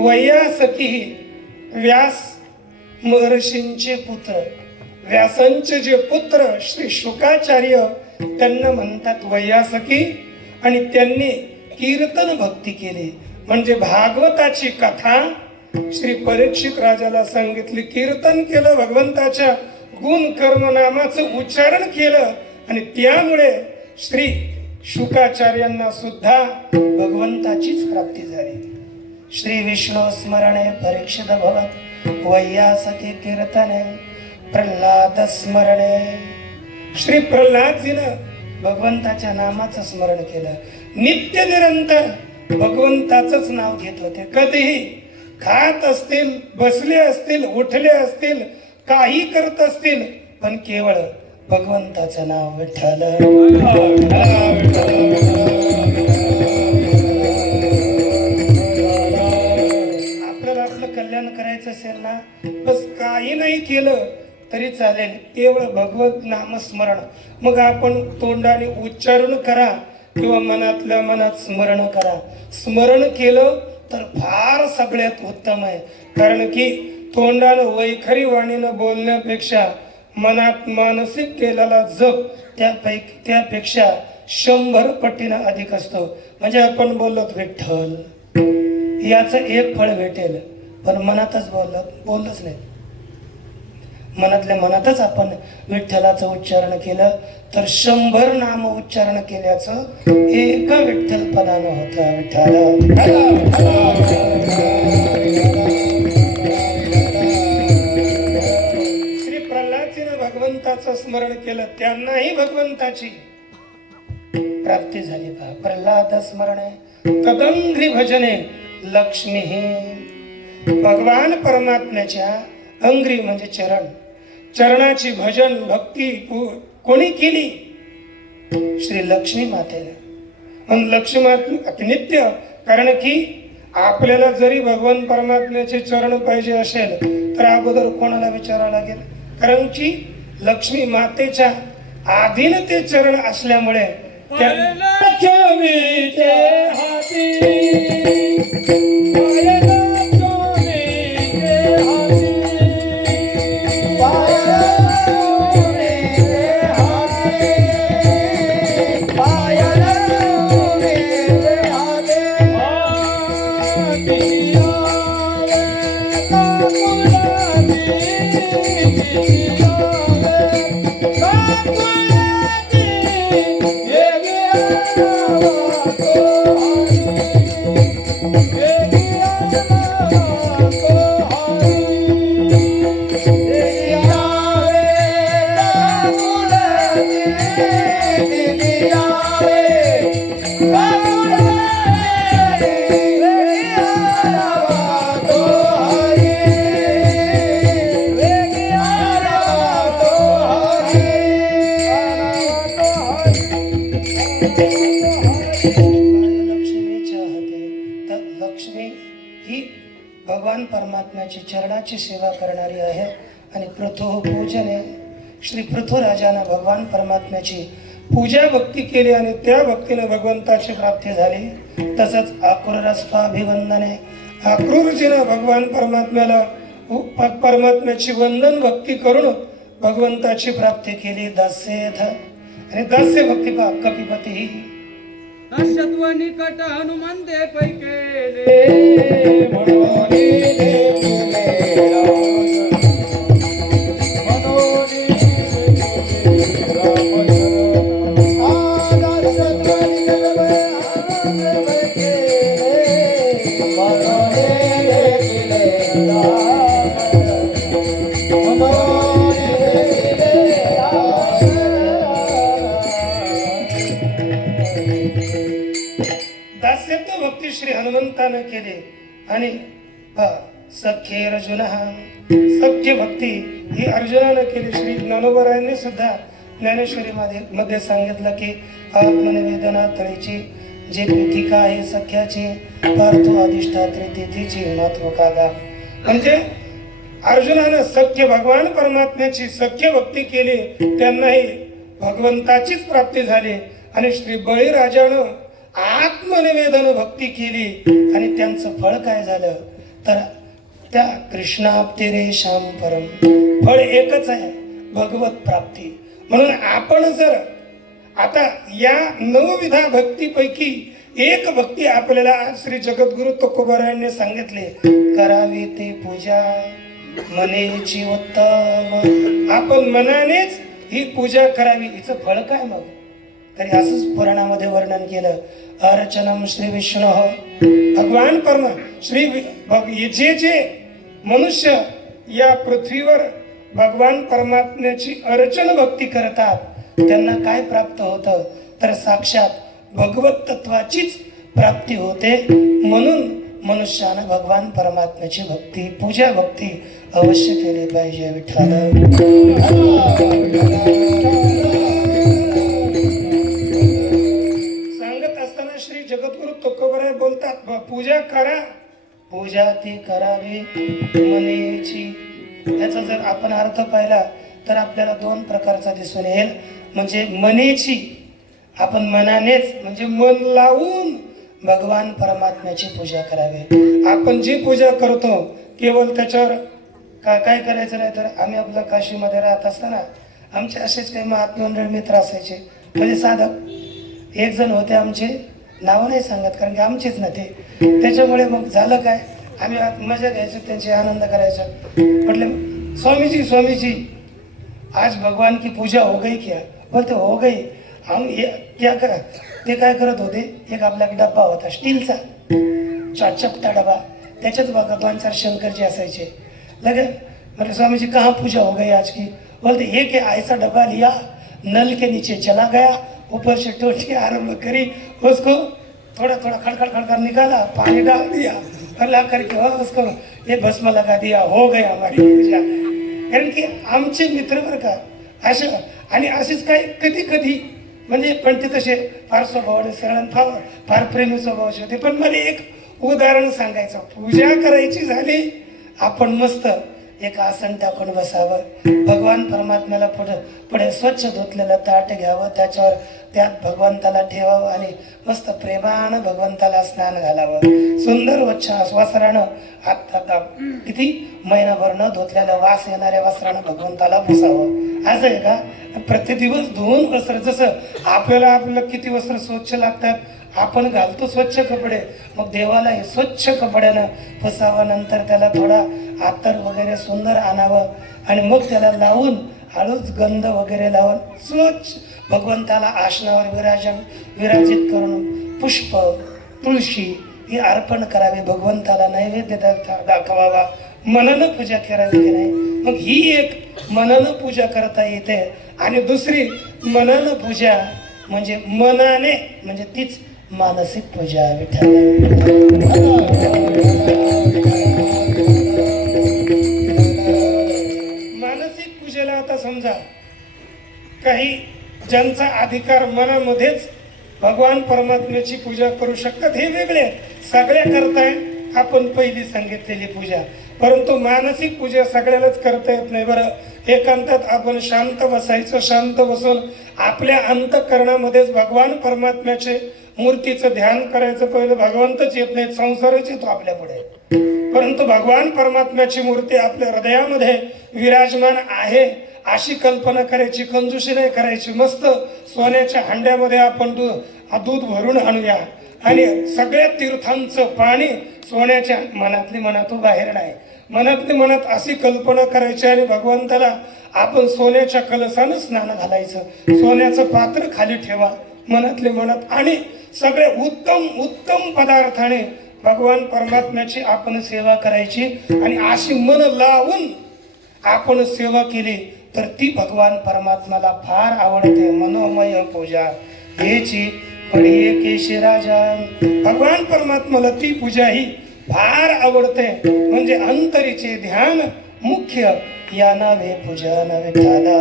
वैयासकी व्यास महर्षींचे पुत्र, व्यासांचे जे पुत्र श्री शुकाचार्य त्यांना म्हणतात वैयासकी. आणि त्यांनी कीर्तन भक्ती केली म्हणजे भागवताची कथा श्री परीक्षित राजाला सांगितली. कीर्तन केलं, भगवंताच्या गुण कर्म नामाचं उच्चारण केलं आणि त्यामुळे श्री शुकाचार्यांना सुद्धा भगवंताचीच प्राप्ती झाली. श्री विष्णू स्मरणे परीक्षित भवत वैयासकी कीर्तने प्रल्हाद स्मरणे. श्री प्रल्हादजीनं भगवंताच्या नामाचं स्मरण केलं. नित्य निरंतर भगवंताचंच नाव घेत होते. कधीही खात असतील, बसले असतील, उठले असतील, काही करत असतील, पण केवळ भगवंताचं नाव विठ्ठल. आपल्याला आपलं कल्याण करायचं असेल ना, बस काही नाही केलं तरी चालेल, केवळ भगवत नामस्मरण. मग आपण तोंडाने उच्चारण करा किंवा मनातल्या मनात स्मरण करा. स्मरण केलं तर फार सगळ्यात उत्तम आहे. कारण की तोंडानं वैखरी वाणीनं बोलण्यापेक्षा मनात मानसिक केलेला जप त्यापेक्षा 100 पटीनं अधिक असतो. म्हणजे आपण बोललो विठ्ठल याचं एक फळ भेटेल, पण मनातच बोललंच नाही. मनातल्या मनातच आपण विठ्ठलाचं उच्चारण केलं तर 100 नाम उच्चारण केल्याचं एक विठ्ठल पदानं होतं. विठ्ठल श्री प्रल्हादजीनं भगवंताचं स्मरण केलं, त्यांनाही भगवंताची प्राप्ती झाली. पहा, प्रल्हाद स्मरणे तदंघ्री भजने लक्ष्मी. भगवान परमात्म्याच्या अंघ्री म्हणजे चरणाची भजन भक्ती कोणी केली? श्री लक्ष्मी मातेने. आणि लक्ष्मी माते नित्य. कारण की आपल्याला जरी भगवान परमात्म्याचे चरण पाहिजे असेल तर अगोदर कोणाला विचारावं लागेल? कारण की लक्ष्मी मातेच्या आधीन ते चरण असल्यामुळे लक्ष्मीचे हाती भगवान परमात्म्याची चरणाची सेवा करणारी आहे. आणि पूजने श्री पृथ्वीराजानं भगवान परमात्म्याची पूजा भक्ती केली आणि त्या भक्तीने भगवंताची प्राप्ती झाली. तसंच आक्रूरस्वाभिवंदने आक्रूरजीनं भगवान परमात्म्याची वंदन भक्ती करून भगवंताची प्राप्ती केली. दास्येथ आणि दास्य भक्ती पा कपिपती दशत्व निकट हनुमंते पैकेले म्हणून भक्ती श्री हनुमंतानं केली आणि सख्य अर्जुन सख्य भक्ती ही अर्जुनानं केली. श्री ज्ञानोबरायांनी सुद्धा ज्ञानेश्वरी मध्ये सांगितलं की आत्मनिवेदना तळीची जे पीठिका आहे सख्याची पार्थो अधिष्ठात्री तिथीची महत्व कागा. म्हणजे अर्जुनानं सख्य भगवान परमात्म्याची सख्य भक्ती केली, त्यांनाही भगवंताचीच प्राप्ती झाली. आणि श्री बळीराजानं आत्मनिवेदन भक्ती केली आणि त्यांचं फळ काय झालं तर त्या कृष्णाप्ती रे श्याम परम, फळ एकच आहे, भगवत प्राप्ती. म्हणून आपण जर आता या नवविधा भक्तीपैकी एक भक्ती आपल्याला आज श्री जगद्गुरु तुकोबारायांनी सांगितले, करावी ती पूजा मनेची उत्तम. आपण मनानेच ही पूजा करावी. हिचं फळ काय मग? तरी असंच पुराणामध्ये वर्णन केलं, अर्चनम श्री विष्णू, भगवान परमा श्री जे मनुष्य या पृथ्वीवर भगवान परमात्म्याची अर्चन भक्ती करतात त्यांना काय प्राप्त होतं तर साक्षात भगवत तत्वाचीच प्राप्ती होते. म्हणून मनुष्यानं भगवान परमात्म्याची भक्ती पूजा भक्ती अवश्य केली पाहिजे. विठ्ठल सांगत असताना श्री जगद्गुरु तुकोबाराय बोलतात, पूजा करा, पूजा ती करावी मनेची. याचा जर आपण अर्थ पाहिला तर आपल्याला दोन प्रकारचा दिसून येईल. म्हणजे मनेची, आपण मनानेच म्हणजे मन लावून भगवान परमात्म्याची पूजा करावी. आपण जी पूजा करतो केवळ त्याच्यावर काय करायचं नाही. तर आम्ही आपल्या काशीमध्ये राहत असताना आमचे असेच काही महात्मंडळ मित्र असायचे. म्हणजे साधं एक जण होते, आमचे नाव नाही सांगत कारण की आमचेच ना ते. त्याच्यामुळे मग झालं काय, आम्ही मजा घ्यायचो, त्यांची आनंद करायचो. म्हटलं स्वामीजी स्वामीजी आज भगवान की पूजा हो गई क्या? बोलते हो गई. हम क्या करा, ते काय करत होते, एक आपला डब्बा होता स्टीलचा चपटा डबा, त्याच्यात बघा 2-4 शंकरजी असायचे. लगे मतलब स्वामी जी कहाँ पूजा हो गई आज की? बोलते एक ऐसा डब्बा लिया, नल के नीचे चला गया, ऊपर से टोटी आरंभ करी, उसको थोड़ा थोड़ा खड़खड़ खड़खड़ निकाला, पानी डाल दिया और ला करके उसको ये भस्म लगा दिया, हो गई हमारी पूजा. कारण की आमचे मित्र बरं का असे, आणि असेच काही कधी कधी म्हणजे पण ते तसे फार स्वभावाने सरळ फार प्रेमी स्वभावाचे होते. पण मला एक उदाहरण सांगायचं, पूजा करायची झाली, आपण मस्त एक आसन टाकून बसावं, भगवान परमात्म्याला पुढे स्वच्छ धुतलेलं ताट घ्यावं, त्याच्यावर त्यात भगवंताला ठेवावं आणि मस्त प्रेमानं भगवंताला स्नान घालावं. सुंदर वस्त्रानं आता किती महिनाभर न धुतलेल्या वास येणाऱ्या वस्त्रानं भगवंताला पुसावं. असं आहे का? प्रतिदिवस धुवून वस्त्र, जसं आपल्याला किती वस्त्र स्वच्छ लागतात, आपण घालतो स्वच्छ कपडे, मग देवाला हे स्वच्छ कपड्यानं पुसावं. नंतर त्याला थोडा अत्तर वगैरे सुंदर आणावं आणि मग त्याला लावून हळूच गंध वगैरे लावून स्वच्छ भगवंताला आसनावर विराजित करून पुष्प तुळशी ही अर्पण करावी, भगवंताला नैवेद्य दाखवावा, मनन पूजा करावी की नाही. मग ही एक मनन पूजा करता येते. आणि दुसरी मनन पूजा म्हणजे मनाने, म्हणजे तीच मानसिक पूजा. विठ्ठल मानसिक पूजेला आता समजा काही ज्यांचा अधिकार मनामध्येच भगवान परमात्म्याची पूजा करू शकतात, हे वेगळे. सगळ्या करताय आपण पहिली सांगितलेली पूजा, परंतु मानसिक पूजा सगळ्यालाच करता येत नाही. बरं, एकांतात आपण शांत बसायचं, शांत बसून आपल्या अंतःकरणामध्येच भगवान परमात्म्याचे मूर्तीचं ध्यान करायचं. पहिलं भगवंतच येत नाहीत, संसारच येतो आपल्या पुढे, परंतु भगवान परमात्म्याची मूर्ती आपल्या हृदयामध्ये विराजमान आहे अशी कल्पना करायची, कंजूशी नाही करायची. मस्त सोन्याच्या हांड्यामध्ये आपण दूध भरून आणूया आणि सगळ्या तीर्थांचं पाणी सोन्याच्या मनातली मनातून बाहेर नाही, मनातली मनात अशी कल्पना करायची आणि भगवंताला आपण सोन्याच्या कलशानं स्नान घालायचं, सोन्याचं पात्र खाली ठेवा मनातले मनात आणि सगळे उत्तम उत्तम पदार्थाने भगवान परमात्म्याची आपण सेवा करायची. आणि अशी मन लावून आपण सेवा केली तर ती भगवान परमात्म्याला फार आवडते. मनोमय पूजा हेची पडिये केशी राजा. भगवान परमात्म्याला ती पूजा ही फार आवडते. म्हणजे अंतरीचे ध्यान मुख्य या नावे पूजा नवे विठाला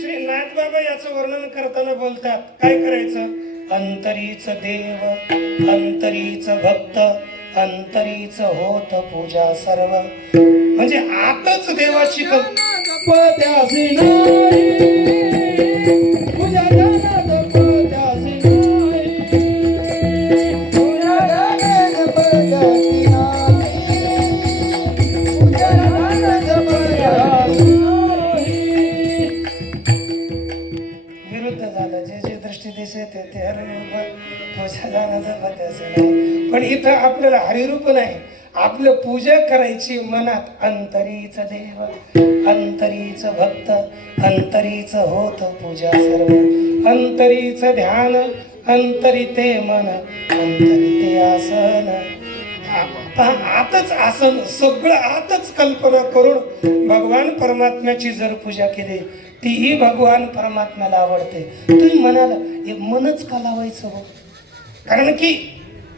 श्री नाथबाबा याचं वर्णन करताना बोलतात काय करायचं. अंतरीच देव अंतरीच भक्त अंतरीच होत पूजा सर्व. म्हणजे आतच देवाची जपत्यासी नाही पूजा ध्यान जपत्यासी नाही पूजा ध्यान जपत्यासी नाही पूजा ध्यान जपत्यासी नाही. विरुद्ध झालं. जे जे दृष्टी दिसे ते हरिरूप पूजा जाण्याचं पद्धत नाही. पण इथं आपल्याला हरिरूप नाही. आपलं पूजा करायची मनात. अंतरीच देव अंतरीच भक्त अंतरीच होत पूजा सर्व. अंतरीच ध्यान अंतरी ते मन अंतरी ते आसन. आतच आसन सगळं आतच कल्पना करून भगवान परमात्म्याची जर पूजा केली तीही भगवान परमात्म्याला आवडते. तुम्ही म्हणाला हे मनच का लावायचं हो. कारण की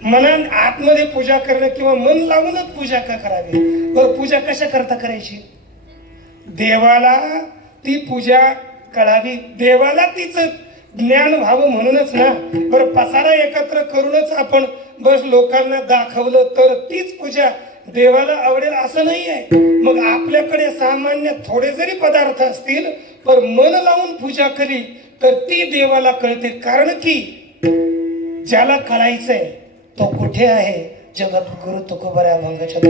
मनात आतमध्ये पूजा करणं किंवा मन लावूनच पूजा का करावी. बरं पूजा कशा करता करायची. देवाला ती पूजा कळावी. देवाला तिचं ज्ञान व्हावं म्हणूनच ना. बरं पसारा एकत्र करूनच आपण बस लोकांना दाखवलं तर तीच पूजा देवाला आवडेल असं नाही आहे. मग आपल्याकडे सामान्य थोडे जरी पदार्थ असतील पण मन लावून पूजा केली तर ती देवाला कळते. कारण की ज्याला कळायचंय तो कुठे आहे. जगद्गुरु तुकोबरा अभंगाच्या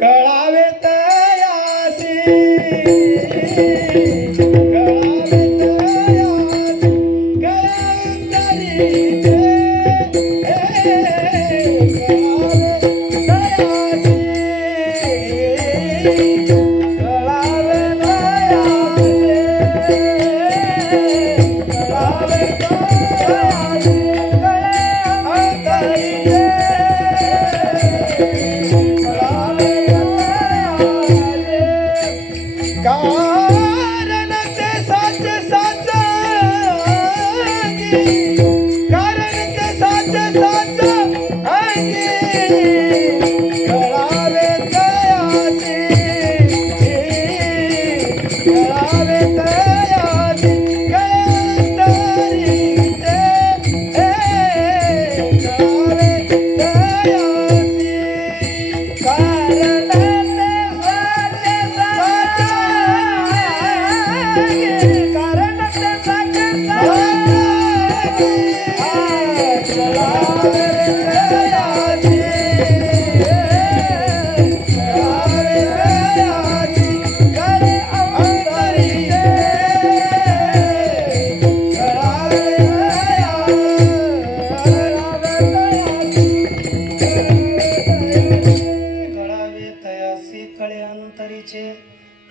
कळावे तयासी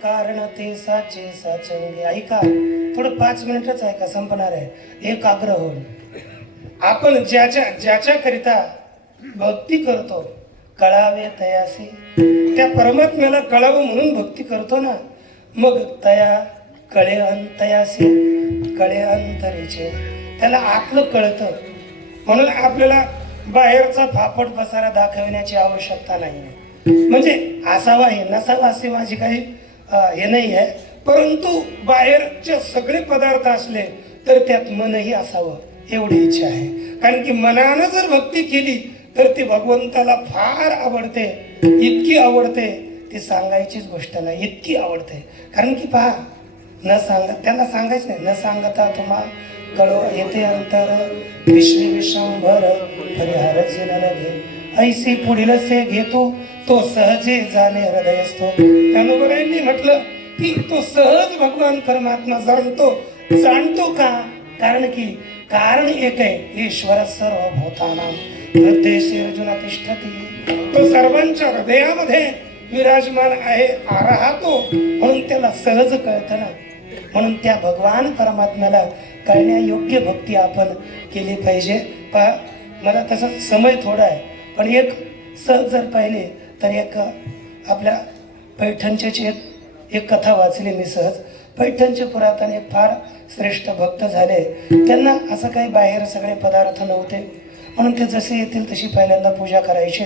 कारण ते साचे साचंगे. ऐका थोडं 5 मिनिटच ऐका संपणार आहे. एकाग्र होऊन आपण ज्याच्या करिता भक्ती करतो कळावे तयासी त्या परमात्म्याला कळावं म्हणून भक्ती करतो ना. मग तया कळे अंतयासी कळे अंतरीचे. त्याला आतलं कळतं म्हणून आपल्याला बाहेरचा फापट पसारा दाखवण्याची आवश्यकता नाही. म्हणजे असावा हे नसावा असे माझी काही हे नाही आहे. परंतु बाहेरचे सगळे पदार्थ असले तर त्यात मनही असावं एवढी इच्छा आहे. कारण की मनानं जर भक्ती केली तर ती भगवंताला फार आवडते. इतकी आवडते ती सांगायचीच गोष्ट नाही. इतकी आवडते. कारण की पहा न सांगा त्याला सांगायचं नाही. न सांगता तुम्हा कळो येते अंतर विश्व विश्वंभर हरिहर न लगे. ऐसी पुढील से घेतो तो सहजे जाणे हृदय असतो. त्यानुसारांनी म्हटलं की तो सहज भगवान परमात्मा जाणतो का. कारण की कारण एक आहे. ईश्वर सर्व भूतानां हृदयेषु अर्जुन तिष्ठति. तो सर्वांच्या हृदयामध्ये विराजमान आहे राहतो म्हणून त्याला सहज कळतं ना. म्हणून त्या भगवान परमात्म्याला कळण्यायोग्य भक्ती आपण केली पाहिजे. मला तसा समय थोडा आहे, पण एक सहज जर पाहिले तर एक आपल्या पैठणची एक कथा वाचली मी सहज. पैठणचे पुरातन एक फार श्रेष्ठ भक्त झाले. त्यांना असं काही बाहेर सगळे पदार्थ नव्हते, म्हणून ते जसे येतील तशी पहिल्यांदा पूजा करायचे.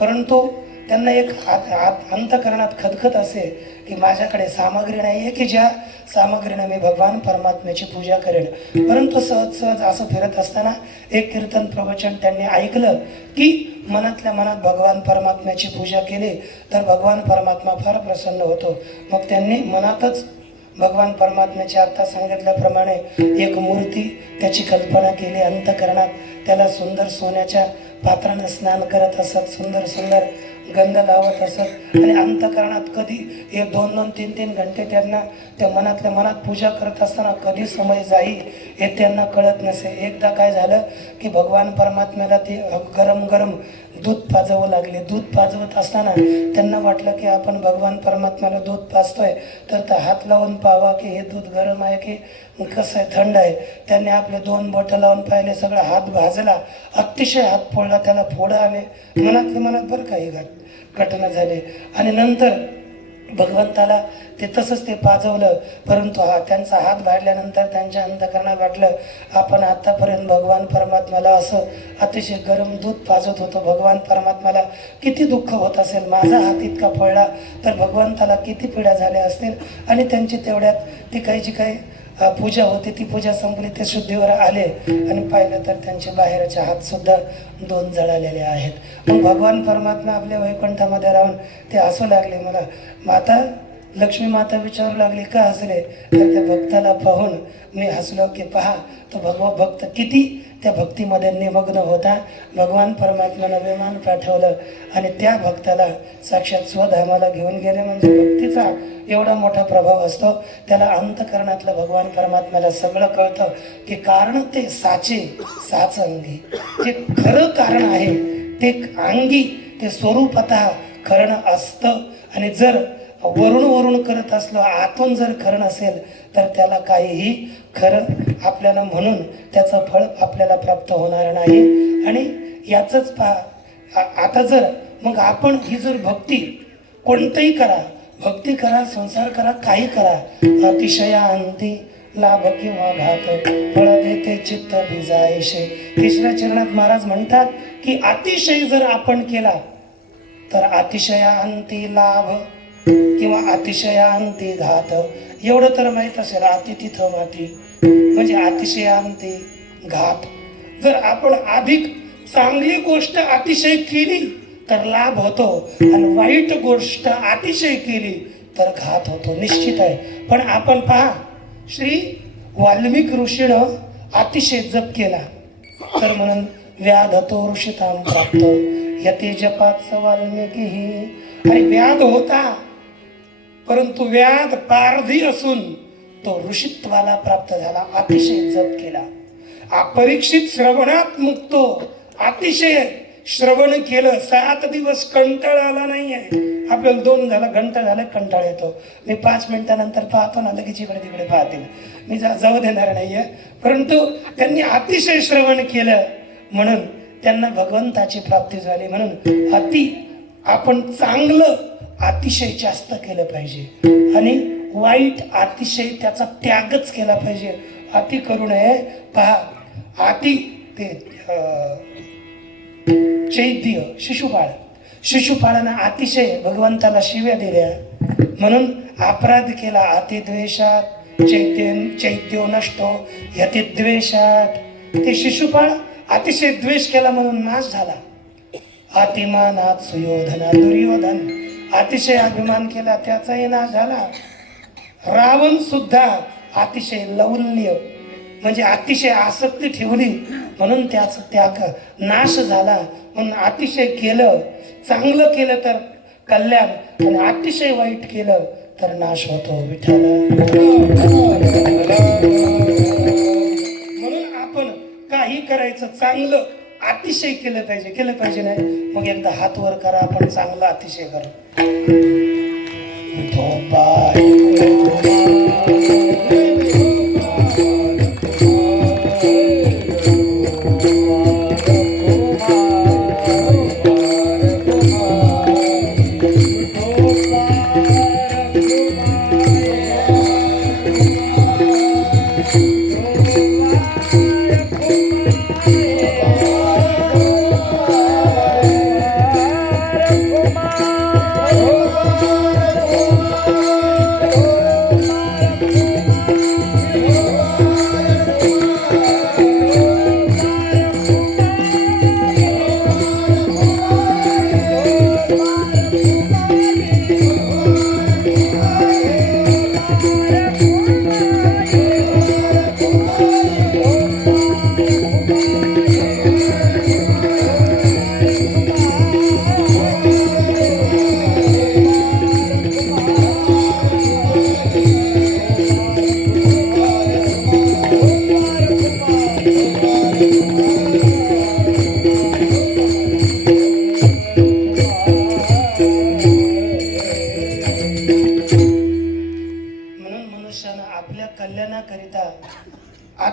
परंतु त्यांना एक अंतःकरणात खदखद असे की माझ्याकडे सामग्री नाही आहे की ज्या सामग्रीने मी भगवान परमात्म्याची पूजा करेन. परंतु सहज सहज असं फिरत असताना एक कीर्तन प्रवचन त्यांनी ऐकलं की मनातल्या मनात भगवान परमात्म्याची पूजा केली तर भगवान परमात्मा फार प्रसन्न होतो. मग त्यांनी मनातच भगवान परमात्म्याची आत्ता सांगितल्याप्रमाणे एक मूर्ती त्याची कल्पना केली. अंतःकरणात त्याला सुंदर सोन्याच्या पात्रानं स्नान करत असत, सुंदर सुंदर गंध लावत असत आणि अंतःकरणात कधी 1-2 3 घंटे त्यांना त्या मनातल्या मनात पूजा करत असताना कधी समय जाई हे त्यांना कळत नसे. एकदा काय झालं की भगवान परमात्म्याला ते गरम गरम दूध पाजवं लागले. दूध पाजवत असताना त्यांना वाटलं की आपण भगवान परमात्म्याला दूध पाजतोय तर हात लावून पाहावा की हे दूध गरम आहे की कसं आहे, थंड आहे. त्यांनी आपले 2 बोटं लावून पाहिले, सगळा हात भाजला, अतिशय हात फोडला, त्याला फोड आले. मनातले मनात बरं काही घटना झाली आणि नंतर भगवंताला ते तसंच ते पाजवलं. परंतु त्यांचा हात भाजल्यानंतर त्यांच्या अंतःकरणात वाटलं आपण आतापर्यंत भगवान परमात्म्याला असं अतिशय गरम दूध पाजत होतो, भगवान परमात्म्याला किती दुःख होत असेल, माझा हात इतका फोडला तर भगवंताला किती पीडा झाल्या असतील. आणि त्यांची तेवढ्यात ती काही पूजा होती, ती पूजा संपली, ते शुद्धीवर आले आणि पाहिलं तर त्यांचे बाहेरचे हात सुद्धा 2 जळालेले आहेत. मग भगवान परमात्मा आपल्या वैकुंठामध्ये राहून ते हसू लागले. मला माता लक्ष्मी माता विचारू लागली का हसले, तर त्या भक्ताला पाहून मी हसलो की पहा तो भक्त किती त्या भक्तीमध्ये निमग्न होता. भगवान परमात्म्यानं विमान पाठवलं आणि त्या भक्ताला साक्षात स्वधामाला घेऊन गेले. म्हणजे भक्तीचा एवढा मोठा प्रभाव असतो, त्याला अंतःकरणातलं भगवान परमात्म्याला सगळं कळतं की कारण ते साच अंगी, जे खरं कारण आहे ते अंगी ते स्वरूपतः खरं असतं. आणि जर वरून करत असलो, आतून जर खरं नसेल तर त्याला काहीही खरं आपल्याला म्हणून त्याचं फळ आपल्याला प्राप्त होणार नाही. आणि याचंच आता जर मग आपण ही जर भक्ती कोणतंही करा, भक्ती करा, संसार करा, काही करा, अतिशयांती लाभ किंवा घात फळ देते चित्त भिजायशे. 3ऱ्या चरणात महाराज म्हणतात की अतिशय जर आपण केला तर अतिशयांती लाभ किंवा अतिशयांती घात. एवढं तर माहीत असेल, अति तिथं माती, म्हणजे अतिशयांती घात. जर आपण अधिक चांगली गोष्ट अतिशय केली तर लाभ होतो आणि वाईट गोष्ट अतिशय केली तर घात होतो, निश्चित आहे. पण आपण पहा, श्री वाल्मिक ऋषीनं अतिशय जप केला तर म्हणून व्याधतो ऋषिताम प्राप्त यते जपात वाल्मिकी. आणि व्याध होता परंतु व्याध पारधी असून तो ऋषित्वाला प्राप्त झाला, अतिशय जप केला. अपरीक्षित श्रवणात मुक्तो, अतिशय श्रवण केलं, 7 दिवस कंटाळा आला नाहीये. आपल्याला 2 घंटा झाला कंटाळा येतो. मी 5 मिनिटानंतर पाहतो ना, लगेच इकडे तिकडे पाहतील, मी जाऊ देणार नाहीये. परंतु त्यांनी अतिशय श्रवण केलं म्हणून त्यांना भगवंताची प्राप्ती झाली. म्हणून आपण चांगलं अतिशय जास्त केलं पाहिजे आणि वाईट अतिशय त्याचा त्यागच केला पाहिजे. अति करू नये. पहा, अति ते चैत्य शिशुपाळानं अतिशय भगवंताला शिव्या दिल्या म्हणून अपराध केला. अतिद्वेषात चैत्यो नष्टो यतिद्वेषात. ते शिशुपाळ अतिशय द्वेष केला म्हणून नाश झाला. अतिमानात सुयोधना दुर्योधन, अतिशय अभिमान केला त्याचाही नाश झाला. रावण सुद्धा अतिशय लौल्य म्हणजे अतिशय आसक्ती ठेवली म्हणून त्याचा नाश झाला. म्हणून अतिशय केलं, चांगलं केलं तर कल्याण आणि अतिशय वाईट केलं तर नाश होतो. विठ्ठल म्हणून आपण काही करायचं चांगलं अतिशय केलं पाहिजे नाही. मग एकदा हात वर करा, आपण चांगलं अतिशय करा.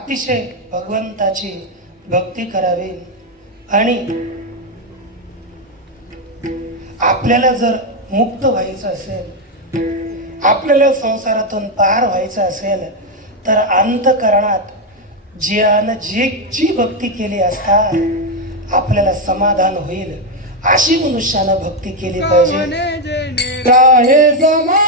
अतिशय भगवंताची भक्ती करावी. आणि आपल्याला जर मुक्त व्हायचं असेल, आपल्याला संसारातून पार व्हायचं असेल, तर अंतःकरणात जी भक्ती केली असता आपल्याला समाधान होईल अशी मनुष्यानं भक्ती केली पाहिजे. काहे समाधान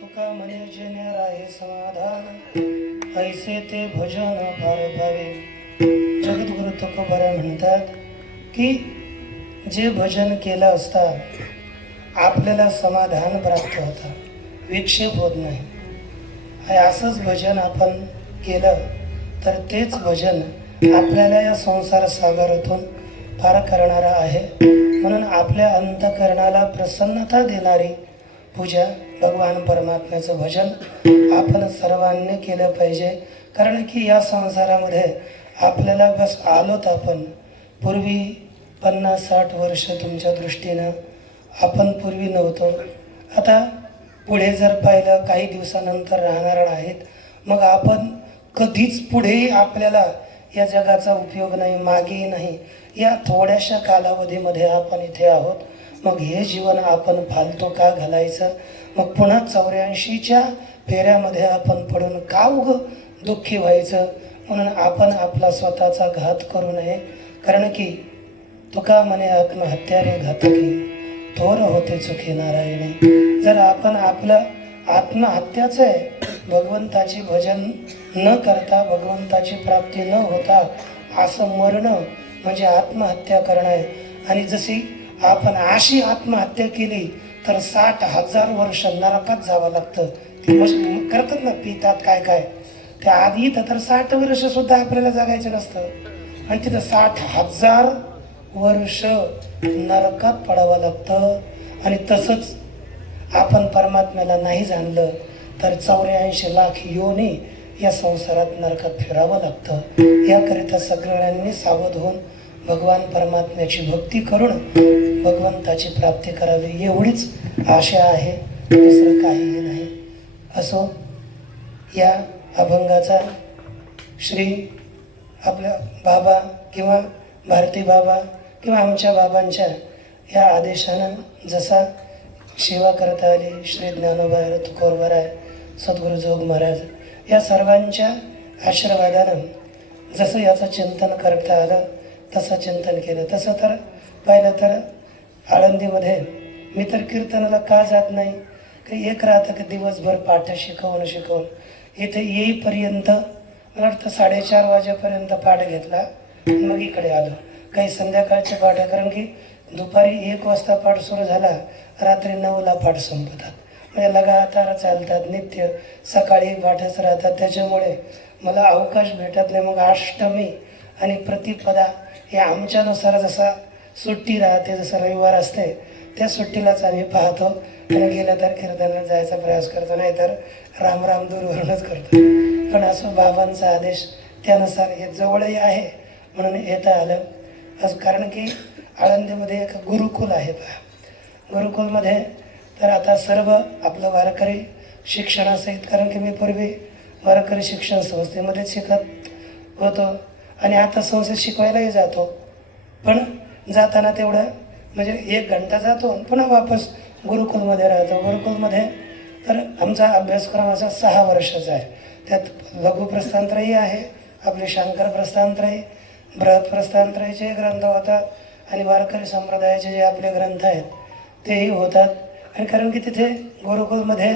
तुका म्हणे जेणे राहे समाधान ऐसे ते भजन फार भावे. जगद्गुरु तुकोबरा म्हणतात की जे भजन केलं असता आपल्याला समाधान प्राप्त होतं, विक्षेप होत नाही. आणि असंच भजन आपण केलं तर तेच भजन आपल्याला या संसार सागरातून पार करणारा आहे. म्हणून आपल्या अंतःकरणाला प्रसन्नता देणारी पूजा भगवान परमात्म्याचं भजन आपण सर्वांनी केलं पाहिजे. कारण की या संसारामध्ये आपल्याला बस आलोत आपण. पूर्वी 50-60 वर्ष तुमच्या दृष्टीनं आपण पूर्वी नव्हतो. आता पुढे जर पाहिलं काही दिवसानंतर राहणार नाहीत. मग आपण कधीच पुढेही आपल्याला या जगाचा उपयोग नाही, मागेही नाही. या थोड्याशा कालावधीमध्ये आपण इथे आहोत. मग हे जीवन आपण फालतू का घालायचं? मग पुन्हा 84च्या फेऱ्यामध्ये आपण पडून का उग दुःखी व्हायचं? म्हणून आपण आपला स्वतःचा घात करू नये. कारण की तुका म्हणे आत्महत्या रे घातकी, थोर होते चुकी नारायणी. जर आपण आपलं आत्महत्याच आहे, भगवंताची भजन न करता, भगवंताची प्राप्ती न होता असं मरणं म्हणजे आत्महत्या करणं आहे. आणि जशी आपण अशी आत्महत्या केली तर 60,000 वर्ष नरकात जावं लागतं. ती करतात ना, पितात काय काय, त्या आधी तर 60 वर्ष सुद्धा आपल्याला जगायचं नसतं आणि तिथं 60,000 वर्ष नरकात पडावं लागतं. आणि तसंच आपण परमात्म्याला नाही जाणलं तर 84 लाख योनी या संसारात नरकात फिरावं लागतं. याकरिता सगळ्यांनी सावध होऊन भगवान परमात्म्याची भक्ती करून भगवंताची प्राप्ती करावी एवढीच आशा आहे, दुसरं काहीही नाही. असो, या अभंगाचा श्री आपल्या बाबा किंवा भारती बाबा किंवा आमच्या बाबांच्या या आदेशानं जसा सेवा करता आली, श्री ज्ञानोबा तुकोबराय, सद्गुरु जोग महाराज या सर्वांच्या आशीर्वादानं जसं याचं चिंतन करता आलं तसं चिंतन केलं. तसं तर पाहिलं तर आळंदीमध्ये मी तर कीर्तनाला का जात नाही, की एक राहतं की दिवसभर पाठ शिकवून इथे येईपर्यंत मला वाटतं 4:30 वाजेपर्यंत पाठ घेतला. मग इकडे आलो. काही संध्याकाळचे पाठ आहे, कारण की दुपारी 1 वाजता पाठ सुरू झाला, रात्री 9ला पाठ संपतात. म्हणजे लगातार चालतात, नित्य सकाळी पाठच राहतात. त्याच्यामुळे मला अवकाश भेटत नाही. मग अष्टमी आणि प्रतिपदा हे आमच्यानुसार जसा सुट्टी राहते, जसं रविवार असते त्या सुट्टीलाच आम्ही पाहतो आणि गेलं तर कीर्तनाला जायचा प्रयास करतो, नाही तर राम दूरवरूनच करतो. पण असं बाबांचा आदेश त्यानुसार हे जवळही आहे म्हणून येता आलं. असं कारण की आळंदीमध्ये एक गुरुकुल आहे. गुरुकुलमध्ये तर आता सर्व आपलं वारकरी शिक्षणासहित, कारण की मी पूर्वी वारकरी शिक्षण संस्थेमध्ये शिकत होतो आणि आता संस्थेत शिकवायलाही जातो. पण जाताना तेवढं म्हणजे 1 घंटा जातो पुन्हा वापस गुरुकुलमध्ये राहतो. गुरुकुलमध्ये तर आमचा अभ्यासक्रम असा 6 वर्षाचा आहे. त्यात लघु प्रस्थानत्रयी आहे, आपले शंकर प्रस्थानत्रयी, बृहत प्रस्थानत्रयीचे ग्रंथ होतात आणि वारकरी संप्रदायाचे जे आपले ग्रंथ आहेत तेही होतात. आणि कारण की तिथे गुरुकुलमध्ये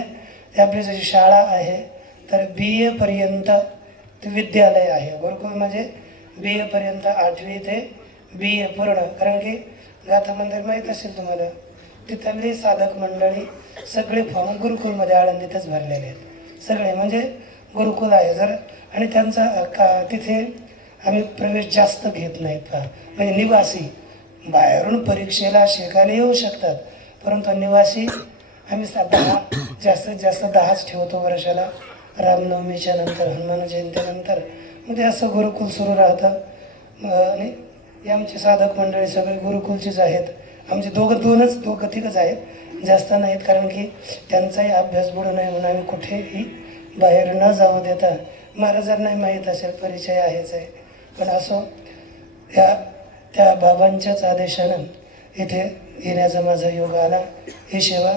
आपली जशी शाळा आहे तर BA पर्यंत ते विद्यालय आहे. गुरुकुल म्हणजे BA पर्यंत 8वी ते BA पूर्ण. कारण की गाथा मंदिर माहीत असेल तुम्हाला, तिथली साधक मंडळी सगळे फॉर्म गुरुकुलमध्ये आळंदीतच भरलेले आहेत. सगळे म्हणजे गुरुकुल आहे. जर आणि त्यांचा तिथे आम्ही प्रवेश जास्त घेत नाहीत का, म्हणजे निवासी बाहेरून परीक्षेला शिकायला येऊ शकतात, परंतु निवासी आम्ही 10 जास्तीत जास्त 10च ठेवतो वर्षाला. रामनवमीच्या नंतर, हनुमान जयंतीनंतर मग ते असं गुरुकुल सुरू राहतं. आणि आमचे साधक मंडळी सगळे गुरुकुलचीच आहेत. आमचे दोघं तिघंच आहेत, जास्त नाहीत. कारण की त्यांचाही अभ्यास बुडू नये म्हणून आम्ही कुठेही बाहेर न जाऊ देता, महाराजांनाही माहीत असेल परिचय आहेच आहे, पण असो त्या बाबांच्याच आदेशानं इथे येण्याचा माझा योग आला. ही सेवा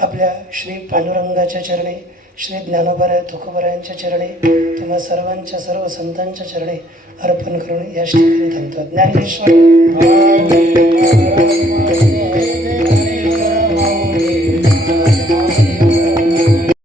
आपल्या श्री पांडुरंगाच्या चरणी, श्री ज्ञानोबराय तुकोबरायांच्या चरणी, तुम्हा सर्वांच्या सर्व संतांच्या चरणी अर्पण करून या ठिकाणी थांबतो. ज्ञानेश्वर